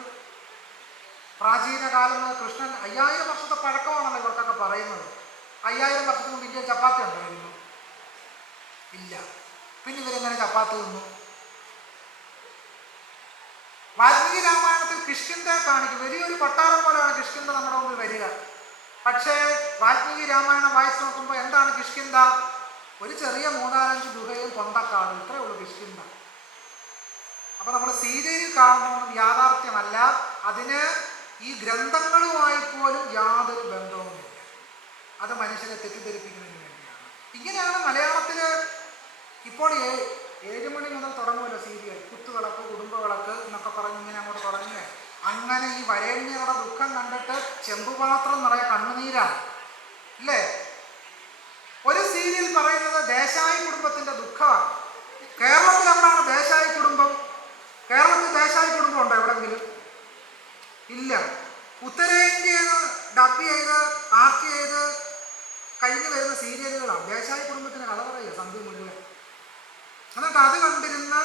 പ്രാചീന കാലം കൃഷ്ണൻ 5000 വർഷത്തെ പഴക്കമാണല്ലോ ഇവർക്കൊക്കെ പറയുന്നത്. 5000 വർഷത്തിന് മുമ്പ് ഇന്ത്യയിൽ ചപ്പാത്തി ഉണ്ടായിരുന്നു? ഇല്ല. പിന്നെ ഇവരെങ്ങനെ ചപ്പാത്തി തിന്നു? വാൽമീകി രാമായണത്തിൽ കിഷ്കിന്ധയെ കാണിക്കും. വലിയൊരു കൊട്ടാരം പോലെയാണ് കിഷ്കിന്ധ നമ്മുടെ മുമ്പിൽ വരിക. പക്ഷേ വാൽമീകി രാമായണം വായിച്ചു നോക്കുമ്പോൾ എന്താണ് കിഷ്കിന്ധ? ഒരു ചെറിയ 3-5 ഗുഹയും കൊണ്ടക്കാടും, ഇത്രയേ ഉള്ളൂ കിഷ്കിന്ധ. അപ്പൊ നമ്മൾ സീരിയലിൽ കാണുന്നതൊന്നും യാഥാർത്ഥ്യമല്ല. അതിന് ഈ ഗ്രന്ഥങ്ങളുമായി പോലും യാതൊരു ബന്ധവുമില്ല. അത് മനുഷ്യരെ തെറ്റിദ്ധരിപ്പിക്കുന്നതിന് വേണ്ടിയാണ്. ഇങ്ങനെയാണ് മലയാളത്തില് ഇപ്പോൾ 7 മണി മുതൽ തുടങ്ങുമല്ലോ സീരിയൽ. കുത്തുവിളക്ക്, കുടുംബവിളക്ക് എന്നൊക്കെ പറഞ്ഞ് ഇങ്ങനെ അങ്ങോട്ട് തുടങ്ങി. അങ്ങനെ ഈ വരേണ്യരുടെ ദുഃഖം കണ്ടിട്ട് ചെമ്പുപാത്രം നിറയെ കണ്ണുനീരാണ് ഇല്ലേ? ഒരു സീരിയൽ പറയുന്നത് ദേശായി കുടുംബത്തിന്റെ ദുഃഖമാണ്. കേരളത്തിൽ എവിടാണ് ദേശായി കുടുംബം? കേരളത്തിൽ ദേശായി കുടുംബം ഉണ്ടോ എവിടെങ്കിലും? ഇല്ല. ഉത്തരേന്ത്യയിൽ ഡബ് ചെയ്ത് ആർട്ട് ചെയ്ത് കഴിഞ്ഞു വരുന്ന സീരിയലുകളാണ്. ദേശായി കുടുംബത്തിന് കഥ പറയുക സന്ധ്യ മുഴുവൻ. എന്നിട്ട് അത് കണ്ടിരുന്ന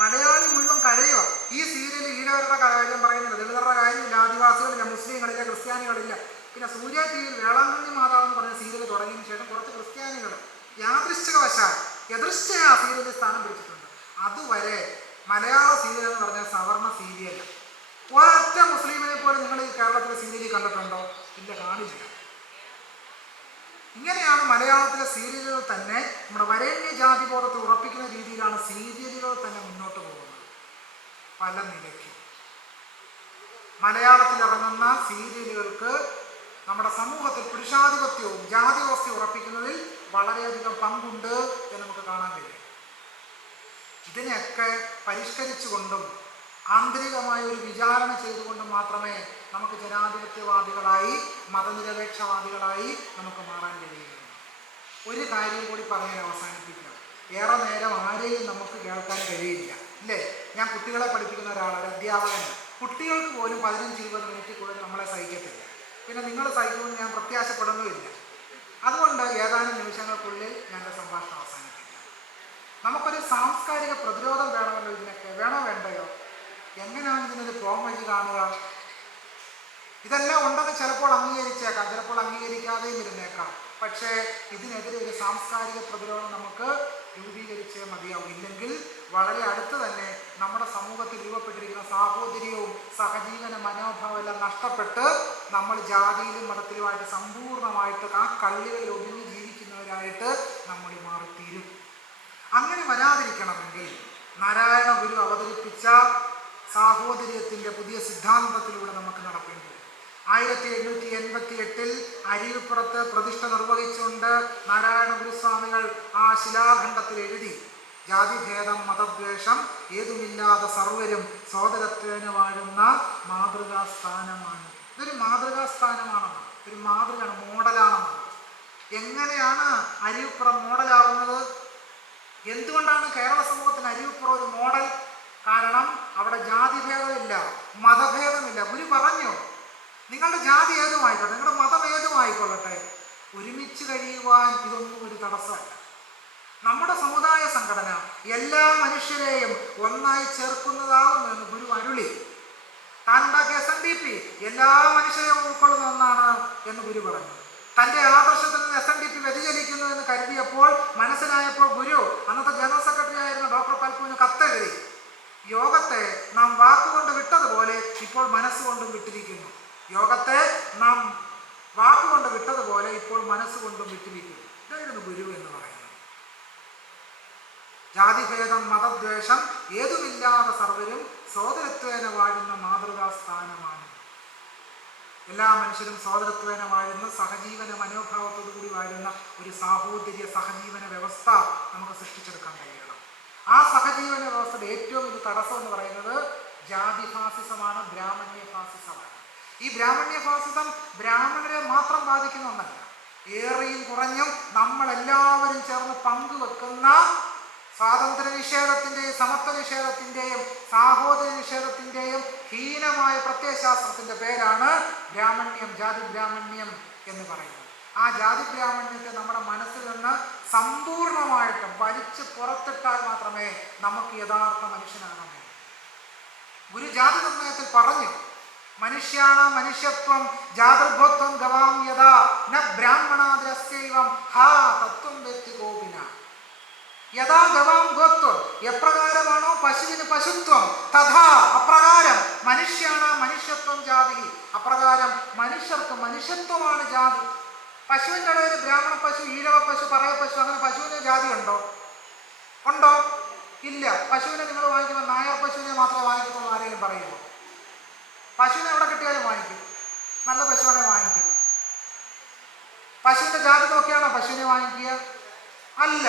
മലയാളി മുഴുവൻ കരയുക. ഈ സീരിയൽ ഈഴവരുടെ കാര്യം പറയുന്നില്ല, ദളിതരുടെ കാര്യമില്ല, ആദിവാസികളില്ല, മുസ്ലിങ്ങളില്ല, ക്രിസ്ത്യാനികളില്ല. പിന്നെ സൂര്യ ടിവിയിൽ വേളാങ്കണ്ണി മാതാവ് എന്ന് പറഞ്ഞ സീരിയൽ തുടങ്ങിയതിനു ശേഷം കുറച്ച് ക്രിസ്ത്യാനികൾ യാദൃശ്ചികവശാൽ എതിർച്ചയാ സീരിയലിൽ സ്ഥാനം പിടിച്ചിട്ടുണ്ട്. അതുവരെ മലയാള സീരിയൽ എന്ന് പറഞ്ഞാൽ സവർണ സീരിയൽ. ഒരൊറ്റ മുസ്ലിമിനെ പോലെ നിങ്ങൾ ഈ കേരളത്തിലെ സീരിയലിൽ കണ്ടിട്ടുണ്ടോ? ഇല്ല, കാണില്ല. ഇങ്ങനെയാണ് മലയാളത്തിലെ സീരിയലുകൾ തന്നെ നമ്മുടെ വരേണ്യ ജാതിബോധത്തെ ഉറപ്പിക്കുന്ന രീതിയിലാണ് സീരിയലുകൾ തന്നെ മുന്നോട്ട് പോകുന്നത്. പല നിലയ്ക്ക് മലയാളത്തിൽ ഇറങ്ങുന്ന സീരിയലുകൾക്ക് നമ്മുടെ സമൂഹത്തിൽ പുരുഷാധിപത്യവും ജാതി വ്യവസ്ഥയും ഉറപ്പിക്കുന്നതിൽ വളരെയധികം പങ്കുണ്ട് എന്ന് നമുക്ക് കാണാൻ കഴിയും. ഇതിനെയൊക്കെ പരിഷ്കരിച്ചുകൊണ്ടും ആന്തരികമായ ഒരു വിചാരണ ചെയ്തുകൊണ്ടും മാത്രമേ നമുക്ക് ജനാധിപത്യവാദികളായി മതനിരപേക്ഷവാദികളായി നമുക്ക് മാറാൻ കഴിയുകയുള്ളൂ. ഒരു കാര്യം കൂടി പറയാൻ അവസാനിപ്പിക്കാം. ഏറെ നേരം ആരെയും നമുക്ക് കേൾക്കാൻ കഴിയില്ല ഇല്ലേ? ഞാൻ കുട്ടികളെ പഠിപ്പിക്കുന്ന ഒരാളാണ്, ഒരു അധ്യാപകന്. കുട്ടികൾക്ക് പോലും 15-20 മിനിറ്റ് കൂടുതൽ നമ്മളെ സഹിക്കത്തില്ല. പിന്നെ നിങ്ങൾ സഹിക്കുമെന്ന് ഞാൻ പ്രത്യാശപ്പെടുന്നുമില്ല. അതുകൊണ്ട് ഏതാനും നിമിഷങ്ങൾക്കുള്ളിൽ ഞങ്ങളുടെ സംഭാഷണം അവസാനിപ്പിക്കാം. നമുക്കൊരു സാംസ്കാരിക പ്രതിരോധം വേണമല്ലോ. ഇതിനൊക്കെ വേണോ വേണ്ടയോ? എങ്ങനെയാണ് ഇതിനൊരു പോം വഴി കാണുക? ഇതെല്ലാം ഉണ്ടെന്ന് ചിലപ്പോൾ അംഗീകരിച്ചേക്കാം, ചിലപ്പോൾ അംഗീകരിക്കാതെയും ഇരുന്നേക്കാം. പക്ഷേ ഇതിനെതിരെ ഒരു സാംസ്കാരിക പ്രതിരോധം നമുക്ക് രൂപീകരിച്ചേ മതിയാവും. ഇല്ലെങ്കിൽ വളരെ അടുത്ത് തന്നെ നമ്മുടെ സമൂഹത്തിൽ രൂപപ്പെട്ടിരിക്കുന്ന സാഹോദര്യവും സഹജീവന മനോഭാവം എല്ലാം നഷ്ടപ്പെട്ട് നമ്മൾ ജാതിയിലും മതത്തിലുമായിട്ട് സമ്പൂർണ്ണമായിട്ട് ആ കള്ളികളിൽ ഒതുങ്ങി ജീവിക്കുന്നവരായിട്ട് നമ്മൾ മാറിത്തീരും. അങ്ങനെ വരാതിരിക്കണമെങ്കിൽ നാരായണ ഗുരു അവതരിപ്പിച്ച സാഹോദര്യത്തിന്റെ പുതിയ സിദ്ധാന്തത്തിലൂടെ നമുക്ക് നടക്കേണ്ടി വരും. 1888 അരിവിപ്പുറത്ത് പ്രതിഷ്ഠ നിർവഹിച്ചുകൊണ്ട് നാരായണ ഗുരുസ്വാമികൾ ആ ശിലാഖണ്ഡത്തിൽ എഴുതി, ജാതിഭേദം മതദ്വേഷം ഏതുമില്ലാതെ സർവരും സോദരത്വേന വാഴുന്ന മാതൃകാ സ്ഥാനമാണ്. ഇതൊരു മാതൃകാ സ്ഥാനമാണെന്ന്, ഒരു മാതൃകയാണ്, മോഡലാണെന്ന്. എങ്ങനെയാണ് അരിവിപ്പുറം മോഡലാവുന്നത്? എന്തുകൊണ്ടാണ് കേരള സമൂഹത്തിന് അരിവിപ്പുറം ഒരു മോഡൽ? കാരണം അവിടെ ജാതിഭേദമില്ല, മതഭേദമില്ല. ഗുരു പറഞ്ഞു, നിങ്ങളുടെ ജാതി ഏതുമായിക്കോട്ടെ, നിങ്ങളുടെ മതം ഏതുമായിക്കൊള്ളട്ടെ, ഒരുമിച്ച് കഴിയുവാൻ ഇതൊന്നും ഒരു തടസ്സമല്ല. നമ്മുടെ സമുദായ സംഘടന എല്ലാ മനുഷ്യരെയും ഒന്നായി ചേർക്കുന്നതാവുമെന്ന് ഗുരു അരുളി. താൻ ഉണ്ടാക്കിയ SNDP എല്ലാ മനുഷ്യരെയും ഉൾക്കൊള്ളുന്ന ഒന്നാണ് എന്ന് ഗുരു പറഞ്ഞു. തൻ്റെ ആദർശത്തിൽ നിന്ന് SNDP വ്യതിചലിക്കുന്നു എന്ന് കരുതിയപ്പോൾ, മനസ്സിലായപ്പോൾ ഗുരു അന്നത്തെ ജനറൽ സെക്രട്ടറി ആയിരുന്ന ഡോക്ടർ പൽപുവിന് കത്തെഴുതി, യോഗത്തെ നാം വാക്കുകൊണ്ട് വിട്ടതുപോലെ ഇപ്പോൾ മനസ്സുകൊണ്ടും വിട്ടിരിക്കുന്നു. യോഗത്തെ നാം വാക്കുകൊണ്ട് വിട്ടതുപോലെ ഇപ്പോൾ മനസ്സുകൊണ്ടും വിട്ടിരിക്കുന്നു. ഇതായിരുന്നു ഗുരു എന്ന് പറയുന്നത്. ജാതിഭേദം മതദ്വേഷം ഏതുമില്ലാതെ സർവരും സോദരത്വേന വാഴുന്ന മാതൃകാ സ്ഥാനമാണ്. എല്ലാ മനുഷ്യരും സോദരത്വേന വാഴുന്ന സഹജീവന മനോഭാവത്തോടു കൂടി വാഴുന്ന ഒരു സാഹോദര്യ സഹജീവന വ്യവസ്ഥ നമുക്ക് സൃഷ്ടിച്ചെടുക്കാൻ കഴിയണം. ആ സഹജീവന വ്യവസ്ഥയുടെ ഏറ്റവും വലിയ തടസ്സം എന്ന് പറയുന്നത് ജാതി ഫാസിസമാണ്, ബ്രാഹ്മണ്യ ഫാസിസമാണ്. ഈ ബ്രാഹ്മണ്യ ഫാസിസം ബ്രാഹ്മണരെ മാത്രം ബാധിക്കുന്ന ഒന്നല്ല. ഏറിയും കുറഞ്ഞും നമ്മളെല്ലാവരും ചേർന്ന് പങ്കുവെക്കുന്ന സ്വാതന്ത്ര്യ നിഷേധത്തിൻ്റെയും സമത്വ നിഷേധത്തിൻ്റെയും സാഹോദര്യ നിഷേധത്തിൻ്റെയും ഹീനമായ പ്രത്യയശാസ്ത്രത്തിൻ്റെ പേരാണ് ബ്രാഹ്മണ്യം, ജാതി ബ്രാഹ്മണ്യം എന്ന് പറയുന്നത്. ആ ജാതി ബ്രാഹ്മണ്യത്തെ നമ്മുടെ മനസ്സിൽ നിന്ന് സമ്പൂർണമായിട്ടും വലിച്ചു പുറത്തിട്ടാൽ മാത്രമേ നമുക്ക് യഥാർത്ഥ മനുഷ്യനാകാൻ കഴിയൂ. ഗുരു ജാതി നിർണയത്തിൽ പറഞ്ഞു, മനുഷ്യാണ മനുഷ്യത്വം ജാതൃഭോത്വം ഗവാം യഥാ ന ബ്രാഹ്മണാദ്യസ്യൈവം ഹാ തത്വം വെത്തി ഗോപിന. യഥാ ഗവാം ഗോത്വം, എപ്രകാരമാണോ പശുവിന് പശുത്വം, തഥാ അപ്രകാരം മനുഷ്യാണ മനുഷ്യത്വം ജാതി, അപ്രകാരം മനുഷ്യർക്ക് മനുഷ്യത്വമാണ് ജാതി. പശുവിൻ്റെ ഇടയിൽ ബ്രാഹ്മണ പശു, ഈഴവ പശു, പറയ പശു, അങ്ങനെ പശുവിന് ജാതി ഉണ്ടോ? ഉണ്ടോ? ഇല്ല. പശുവിനെ നിങ്ങൾ വാങ്ങിക്കുമ്പോൾ നായർ പശുവിനെ മാത്രമേ വാങ്ങിക്കുള്ളൂ ആരെങ്കിലും പറയുമോ? പശുവിനെ എവിടെ കിട്ടിയാലും വാങ്ങിക്കും, നല്ല പശുവിനെ വാങ്ങിക്കും. പശുവിൻ്റെ ജാതി നോക്കിയാണോ പശുവിനെ വാങ്ങിക്കുക? അല്ല.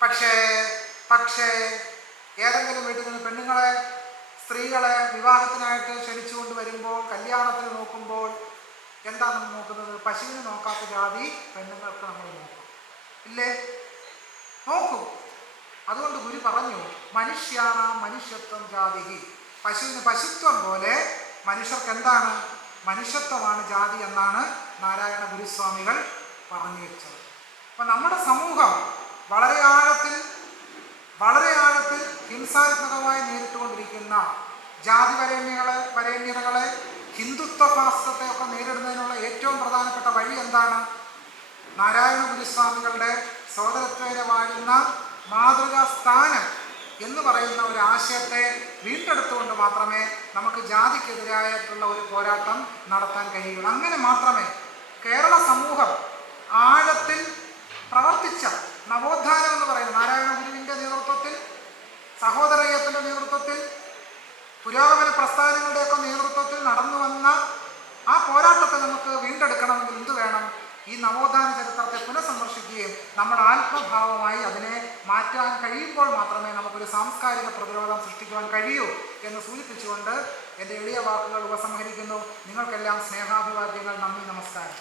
പക്ഷേ ഏതെങ്കിലും വീട്ടിൽ നിന്ന് പെണ്ണുങ്ങളെ, സ്ത്രീകളെ വിവാഹത്തിനായിട്ട് ക്ഷണിച്ചുകൊണ്ട് വരുമ്പോൾ, കല്യാണത്തിന് നോക്കുമ്പോൾ എന്താ നമ്മൾ നോക്കുന്നത്? പശുവിന് നോക്കാത്ത ജാതി പെണ്ണുങ്ങൾക്ക് നമ്മൾ നോക്കും, ഇല്ലേ? നോക്കും. അതുകൊണ്ട് ഗുരു പറഞ്ഞു, മനുഷ്യാണ മനുഷ്യത്വം ജാതി. പശുവിന് പശുത്വം പോലെ മനുഷ്യർക്ക് എന്താണ്? മനുഷ്യത്വമാണ് ജാതി എന്നാണ് നാരായണ ഗുരുസ്വാമികൾ പറഞ്ഞു വെച്ചത്. അപ്പം നമ്മുടെ സമൂഹം വളരെ ആഴത്തിൽ ഹിംസാത്മകമായി നേരിട്ടുകൊണ്ടിരിക്കുന്ന ജാതി വരേണ്യതകളെ ഹിന്ദുത്വ ഫാസിസത്തെ ഒക്കെ നേരിടുന്നതിനുള്ള ഏറ്റവും പ്രധാനപ്പെട്ട വഴി എന്താണ്? നാരായണ ഗുരുസ്വാമികളുടെ സോദരത്വേന വാഴുന്ന മാതൃകാ സ്ഥാനം എന്ന് പറയുന്ന ഒരു ആശയത്തെ വീണ്ടെടുത്തുകൊണ്ട് മാത്രമേ നമുക്ക് ജാതിക്കെതിരായിട്ടുള്ള ഒരു പോരാട്ടം നടത്താൻ കഴിയുള്ളൂ. അങ്ങനെ മാത്രമേ കേരള സമൂഹം ആഴത്തിൽ പ്രവർത്തിച്ച നവോത്ഥാനം എന്ന് പറയുന്നത് നാരായണ ഗുരുവിൻ്റെ നേതൃത്വത്തിൽ, സഹോദരയ്യപ്പൻ്റെ നേതൃത്വത്തിൽ, പുരോഗമന പ്രസ്ഥാനങ്ങളുടെയൊക്കെ നേതൃത്വത്തിൽ നടന്നു വന്ന ആ പോരാട്ടത്തെ നമുക്ക് വീണ്ടെടുക്കണമെങ്കിൽ എന്ത് വേണം? ഈ നവോത്ഥാന ചരിത്രത്തെ പുനഃസന്ദർശിക്കുകയും നമ്മുടെ ആത്മഭാവമായി അതിനെ മാറ്റാൻ കഴിയുമ്പോൾ മാത്രമേ നമുക്കൊരു സാംസ്കാരിക പ്രതിരോധം സൃഷ്ടിക്കുവാൻ കഴിയൂ എന്ന് സൂചിപ്പിച്ചുകൊണ്ട് എൻ്റെ എളിയ വാക്കുകൾ ഉപസംഹരിക്കുന്നു. നിങ്ങൾക്കെല്ലാം സ്നേഹാഭിവാദ്യങ്ങൾ. നന്ദി, നമസ്കാരം.